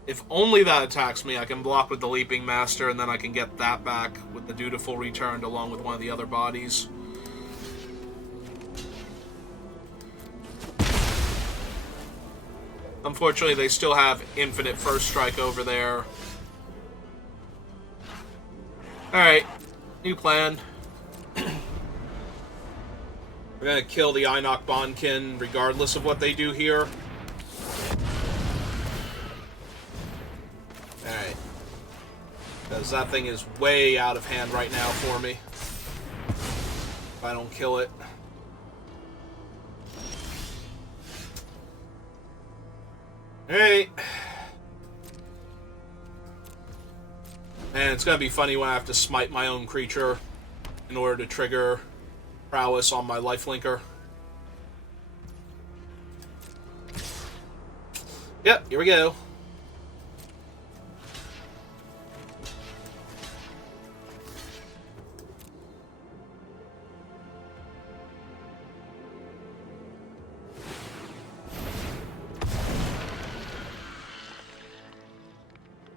If only that attacks me, I can block with the Leaping Master, and then I can get that back with the Dutiful Returned along with one of the other bodies. Unfortunately, they still have infinite first strike over there. Alright, new plan. We're gonna kill the Einok Bonkin regardless of what they do here. Alright. Because that thing is way out of hand right now for me. If I don't kill it. Alright. And it's gonna be funny when I have to smite my own creature in order to trigger prowess on my lifelinker. Yep, here we go.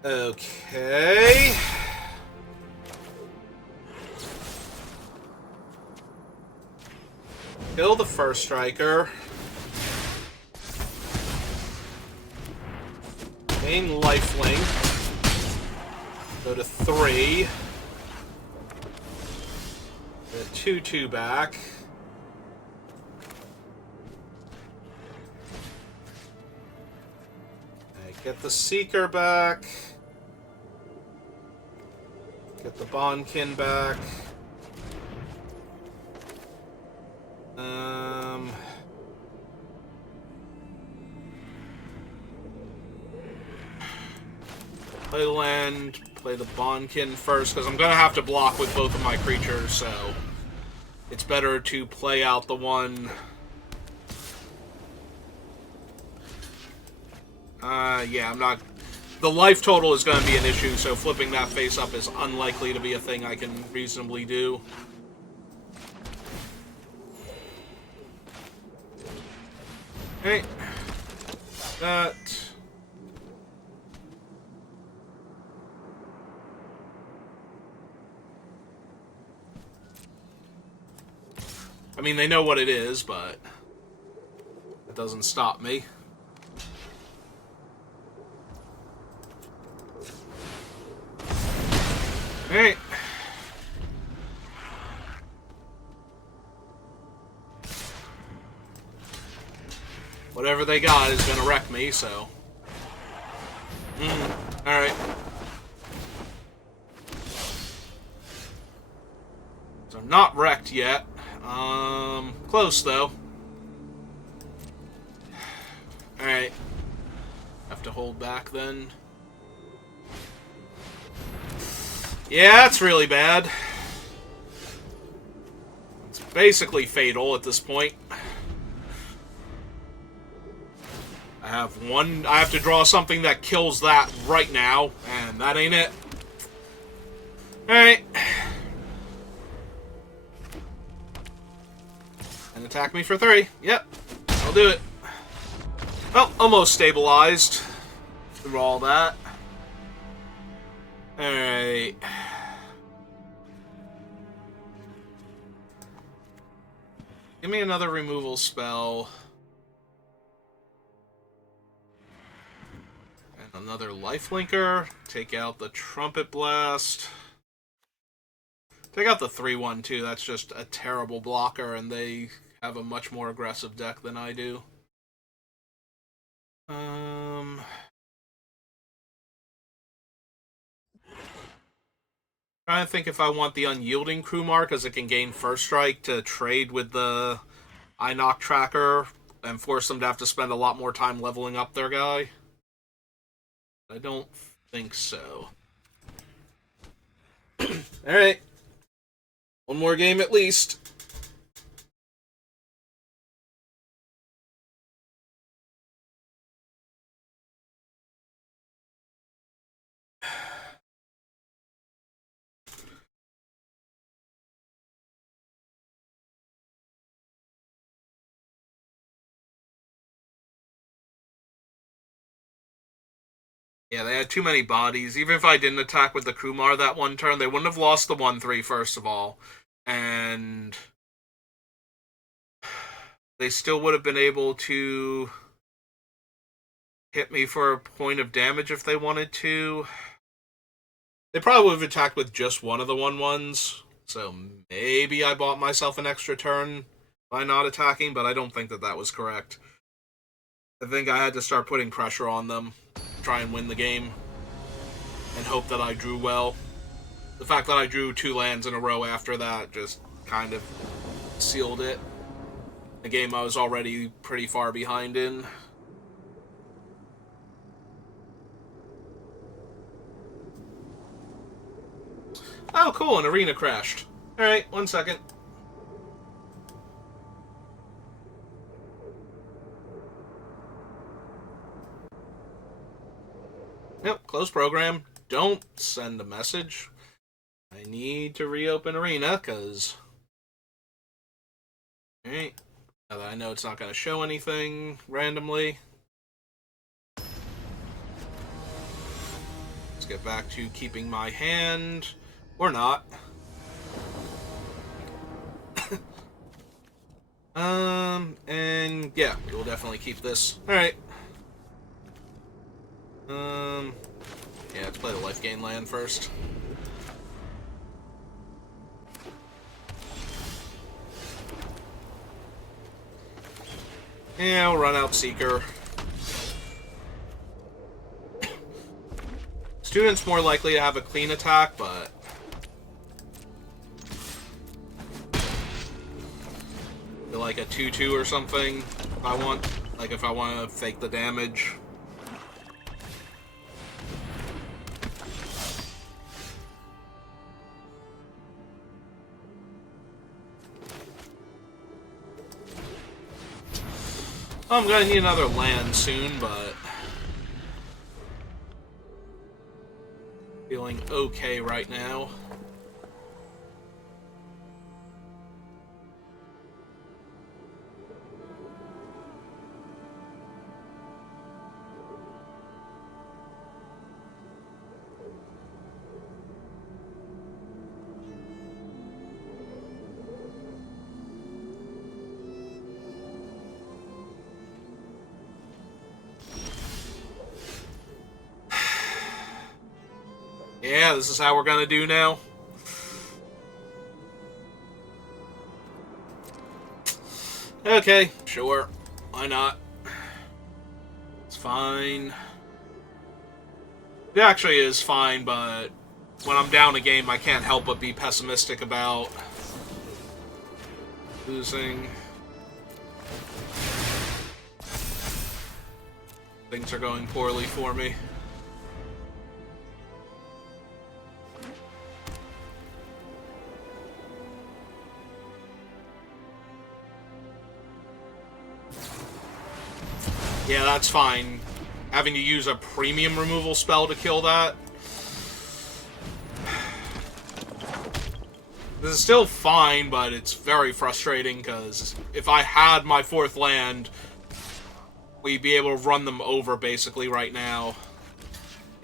Okay. Kill the first striker. Gain lifelink. Go to 3. Get 2/2 back. Get the Seeker back. Get the Bonkin back. Play land, play the Bonkin first, because I'm going to have to block with both of my creatures, so it's better to play out the one... yeah, I'm not... The life total is going to be an issue, so flipping that face up is unlikely to be a thing I can reasonably do. Okay. That... I mean, they know what it is, but it doesn't stop me. Alright. whatever they got is gonna wreck me, so... Alright. So I'm not wrecked yet. Close, though. Alright. Have to hold back, then. Yeah, that's really bad. It's basically fatal at this point. I have to draw something that kills that right now, and that ain't it. Alright. And attack me for 3. Yep. I'll do it. Well, almost stabilized through all that. Alright. Give me another removal spell. And another lifelinker. Take out the Trumpet Blast. Take out the 3/1 too. That's just a terrible blocker, and they have a much more aggressive deck than I do. Trying to think if I want the Unyielding Krumar, because it can gain first strike to trade with the Inoc tracker and force them to have to spend a lot more time leveling up their guy. I don't think so. Alright. One more game at least. Yeah, they had too many bodies. Even if I didn't attack with the Krumar that one turn, they wouldn't have lost the 1/3 first of all. And they still would have been able to hit me for a point of damage if they wanted to. They probably would have attacked with just one of the 1/1s. So maybe I bought myself an extra turn by not attacking, but I don't think that that was correct. I think I had to start putting pressure on them, try and win the game, and hope that I drew well. The fact that I drew 2 lands in a row after that just kind of sealed it. A game I was already pretty far behind in. Oh, cool, an arena crashed. Alright, 1 second. Yep, close program. Don't send a message. I need to reopen Arena, because... Alright. Now that I know it's not going to show anything randomly. Let's get back to keeping my hand. Or not. And yeah, we'll definitely keep this. Alright. Yeah, let's play the life gain land first. Yeah, we'll run out Seeker. Student's more likely to have a clean attack, but... like a 2/2 or something, if I want. Like, if I want to fake the damage. I'm gonna need another land soon, but... feeling okay right now. Yeah, this is how we're gonna do now. Okay, sure. Why not? fine. It actually is fine, but when I'm down a game, I can't help but be pessimistic about losing. Things are going poorly for me. Yeah, that's fine. Having to use a premium removal spell to kill that. This is still fine, but it's very frustrating, because if I had my 4th land, we'd be able to run them over, basically, right now.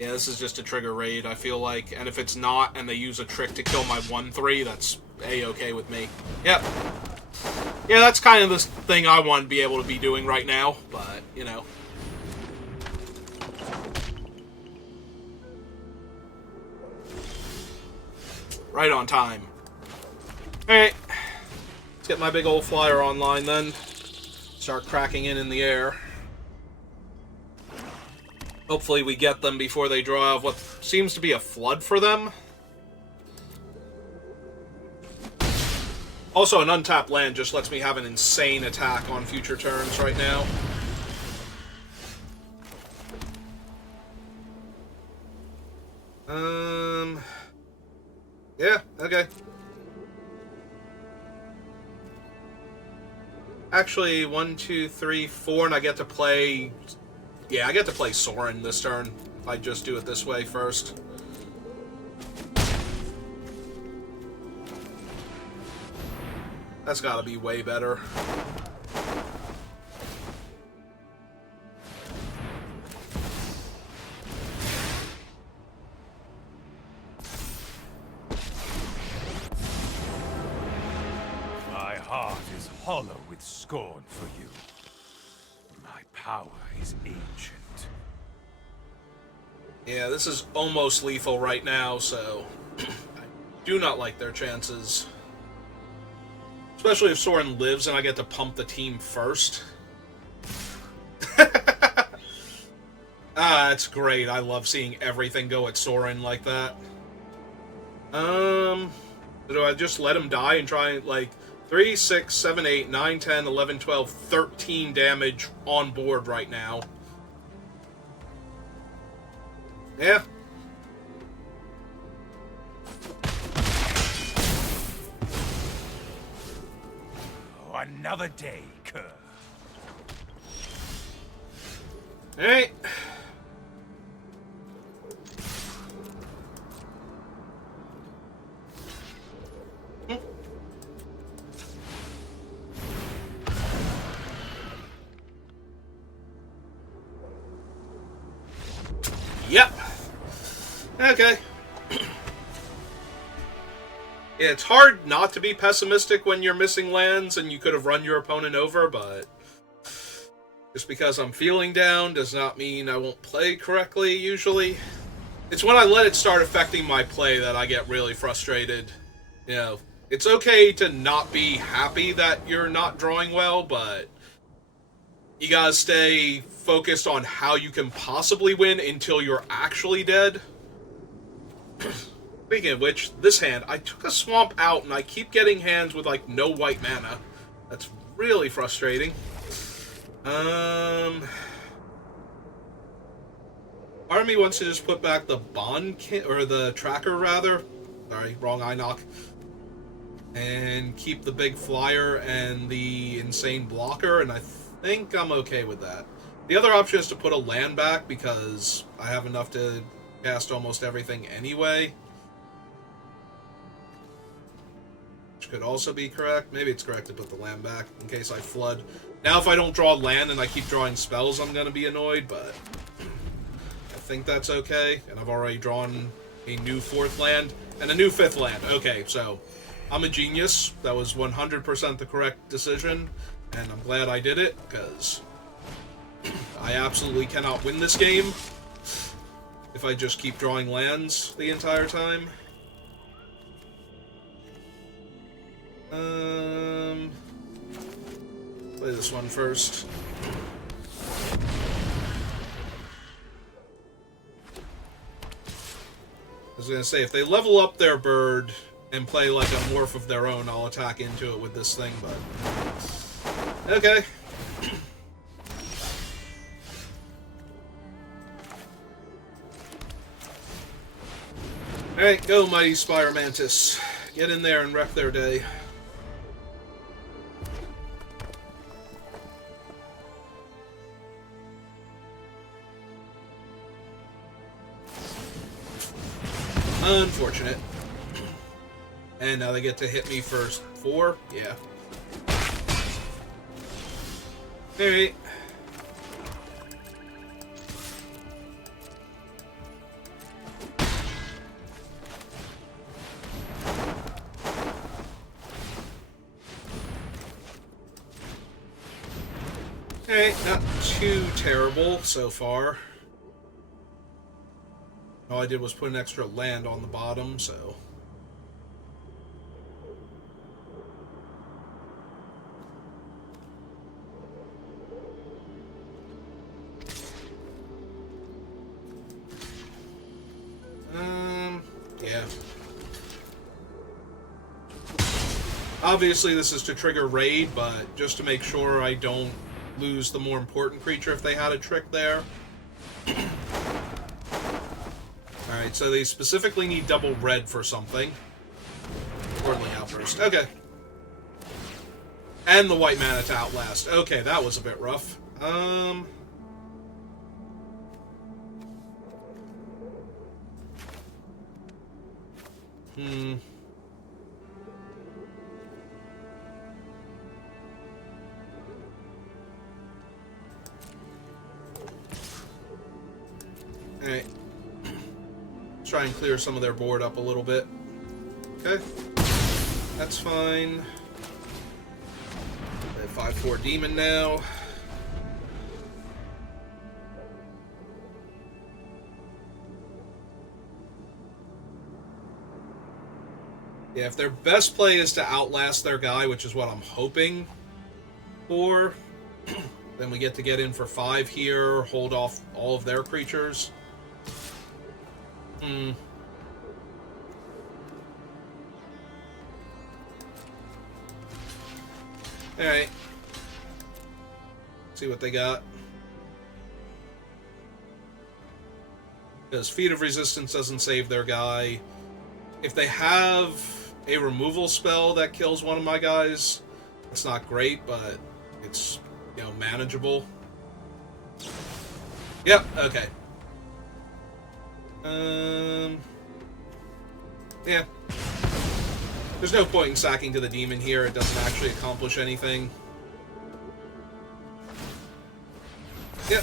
Yeah, this is just a trigger raid, I feel like. And if it's not, and they use a trick to kill my 1/3, that's A-okay with me. Yep. Yeah, that's kind of the thing I want to be able to be doing right now, but, you know. Right on time. Alright. Let's get my big old flyer online then. Start cracking in the air. Hopefully we get them before they draw out what seems to be a flood for them. Also, an untapped land just lets me have an insane attack on future turns right now. Yeah, okay. Actually, 1, 2, 3, 4, and I get to play... Yeah, I get to play Sorin this turn, if I just do it this way first. That's gotta be way better. My heart is hollow with scorn for you. My power is ancient. Yeah, this is almost lethal right now, so I do not like their chances. Especially if Sorin lives and I get to pump the team first. That's great. I love seeing everything go at Sorin like that. Do I just let him die and try, like, 3, 6, 7, 8, 9, 10, 11, 12, 13 damage on board right now? Yeah. Oh, another day, Kerr. Alright. Yep. Okay. Yeah, it's hard not to be pessimistic when you're missing lands and you could have run your opponent over, but just because I'm feeling down does not mean I won't play correctly, usually. It's when I let it start affecting my play that I get really frustrated. You know, it's okay to not be happy that you're not drawing well, but you gotta stay focused on how you can possibly win until you're actually dead. Speaking of which, this hand, I took a swamp out and I keep getting hands with, like, no white mana. That's really frustrating. Part of me wants to just put back the or the tracker, rather. Sorry, wrong eye knock. And keep the big flyer and the insane blocker, and I think I'm okay with that. The other option is to put a land back, because I have enough to cast almost everything anyway. Which could also be correct. Maybe it's correct to put the land back in case I flood. Now if I don't draw land and I keep drawing spells, I'm going to be annoyed, but I think that's okay. And I've already drawn a new 4th land and a new 5th land. Okay, so I'm a genius. That was 100% the correct decision, and I'm glad I did it, because I absolutely cannot win this game if I just keep drawing lands the entire time. Play this one first. was gonna say, if they level up their bird and play like a morph of their own, I'll attack into it with this thing, but... Okay. Alright, go, Mighty Spire Mantis. Get in there and wreck their day. Unfortunate. And now they get to hit me for 4? Yeah. Alright. Alright, not too terrible so far. All I did was put an extra land on the bottom, so... yeah. Obviously this is to trigger raid, but just to make sure I don't lose the more important creature if they had a trick there. Alright, so they specifically need double red for something. Worldling Outburst. Okay. And the white mana to Outlast. Okay, that was a bit rough. Alright. Try and clear some of their board up a little bit. Okay. That's fine. They have 5/4 demon now. Yeah, if their best play is to outlast their guy, which is what I'm hoping for, then we get to get in for 5 here, hold off all of their creatures. Alright. See what they got. Because Feat of Resistance doesn't save their guy. If they have a removal spell that kills one of my guys, it's not great, but it's, you know, manageable. Yep, okay. Yeah. There's no point in sacking to the demon here. It doesn't actually accomplish anything. Yep.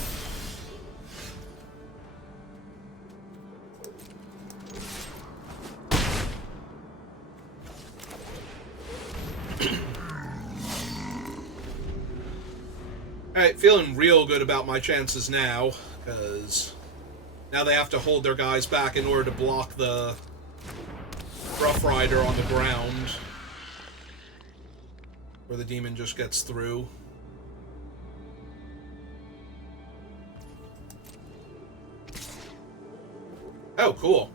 Alright, feeling real good about my chances now, because now they have to hold their guys back in order to block the Rough Rider on the ground, where the demon just gets through. Oh, cool.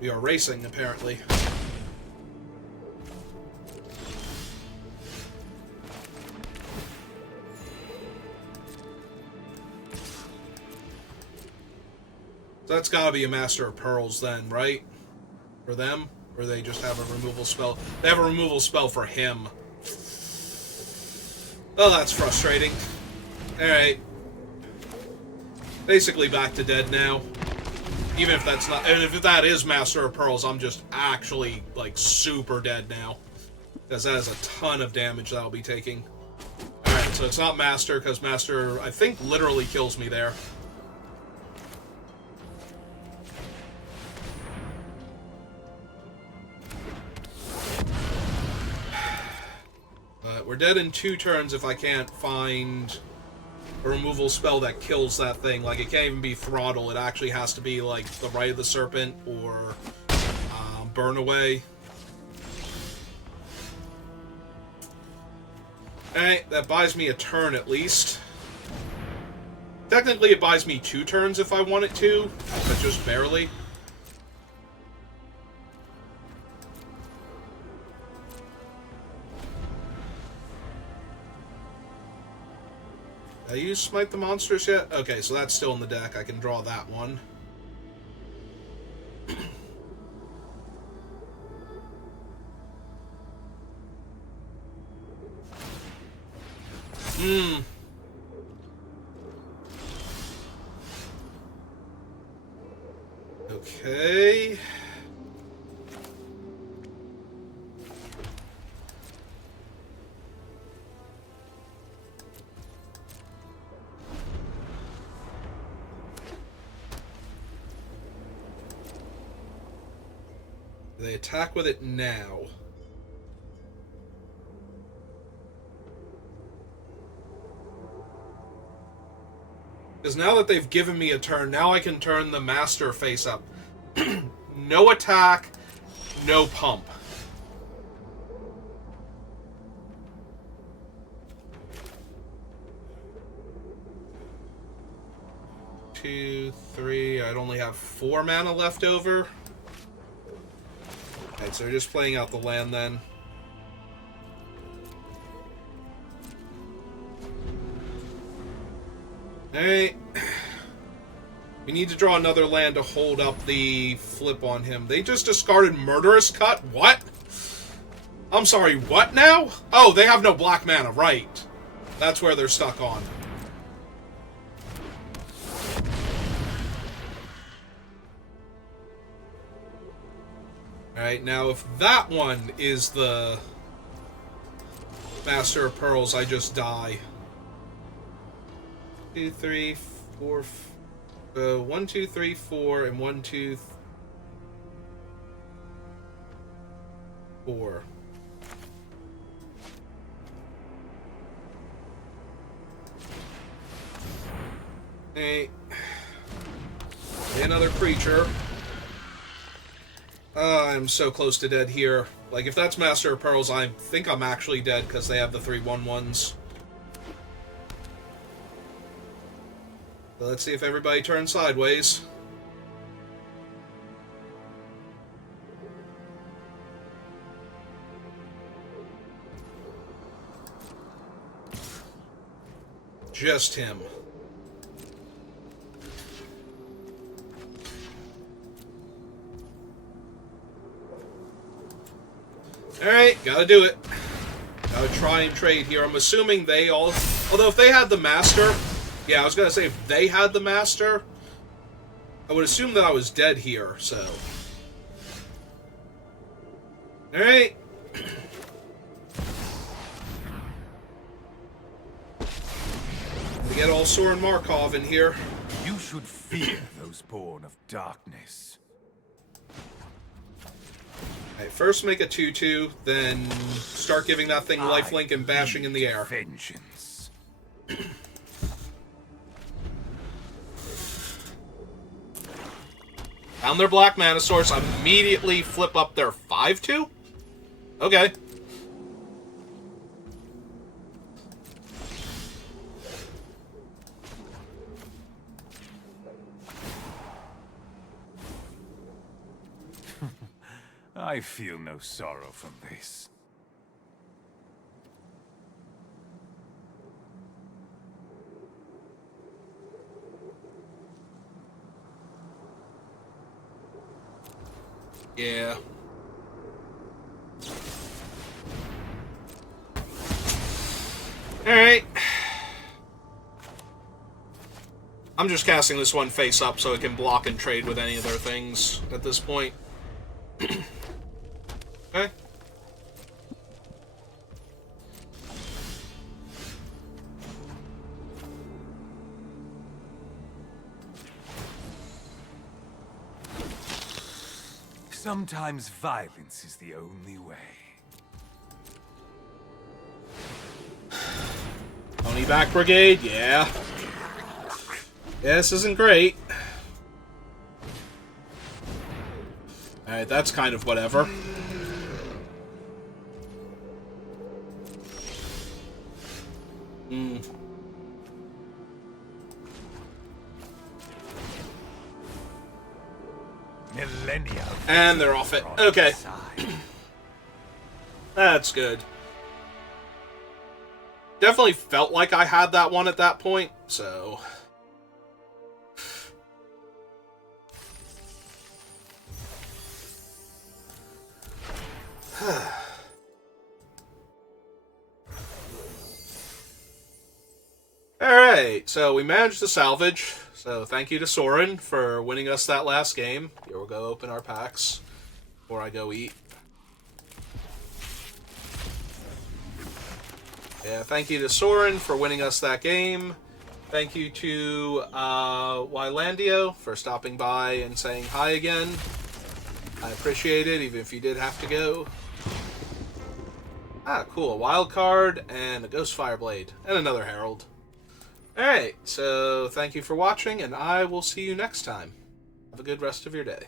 We are racing, apparently. So that's gotta be a Master of Pearls then, right? For them? Or they just have a removal spell? They have a removal spell for him. Oh, that's frustrating. Alright. Basically back to dead now. Even if that's not... And if that is Master of Pearls, I'm just actually, like, super dead now. Because that is a ton of damage that I'll be taking. Alright, so it's not Master, because Master, I think, literally kills me there. We're dead in 2 turns if I can't find a removal spell that kills that thing. Like, it can't even be Throttle. It actually has to be, like, the Rite of the Serpent or Burn Away. Alright, that buys me a turn at least. Technically, it buys me 2 turns if I want it to, but just barely. Did I use Smite the Monsters yet? Okay, so that's still in the deck. I can draw that one. Okay. They attack with it now. Because now that they've given me a turn, now I can turn the Master face up. No attack, no pump. Two, three. I'd only have 4 mana left over. Alright, so we're just playing out the land then. Alright. We need to draw another land to hold up the flip on him. They just discarded Murderous Cut? What? I'm sorry, what now? Oh, they have no black mana, right. That's where they're stuck on. Alright, now if that one is the Master of Pearls, I just die. 2, 3, 4. 1, 2, 3, 4, and 1, 2, 4. Hey. Another creature. I'm so close to dead here. Like, if that's Master of Pearls, I think I'm actually dead because they have the 3/1/1s. So let's see if everybody turns sideways. Just him. Alright, gotta do it. Gotta try and trade here. I'm assuming they all... Although if they had the Master... Yeah, I was gonna say, if they had the Master, I would assume that I was dead here, so... Alright. We get all Soren Markov in here. You should fear those born of darkness. Alright, first make a 2/2, then start giving that thing lifelink and bashing in the air. Vengeance. Found their black mana source, immediately flip up their 5/2? Okay. I feel no sorrow from this. Yeah. Alright. I'm just casting this one face up so it can block and trade with any of their things at this point. Okay. Sometimes violence is the only way. Pony back brigade, yeah. Yeah, this isn't great. Alright, that's kind of whatever. Millennia. And they're off it. Okay. That's good. Definitely felt like I had that one at that point, so... Alright, so we managed to salvage. So thank you to Soren for winning us that last game. Here we'll go open our packs before I go eat. Yeah, thank you to Soren for winning us that game. Thank you to Wylandio for stopping by and saying hi again. I appreciate it, even if you did have to go. Ah, cool. A wild card and a Ghost Fireblade. And another Herald. Alright, so thank you for watching, and I will see you next time. Have a good rest of your day.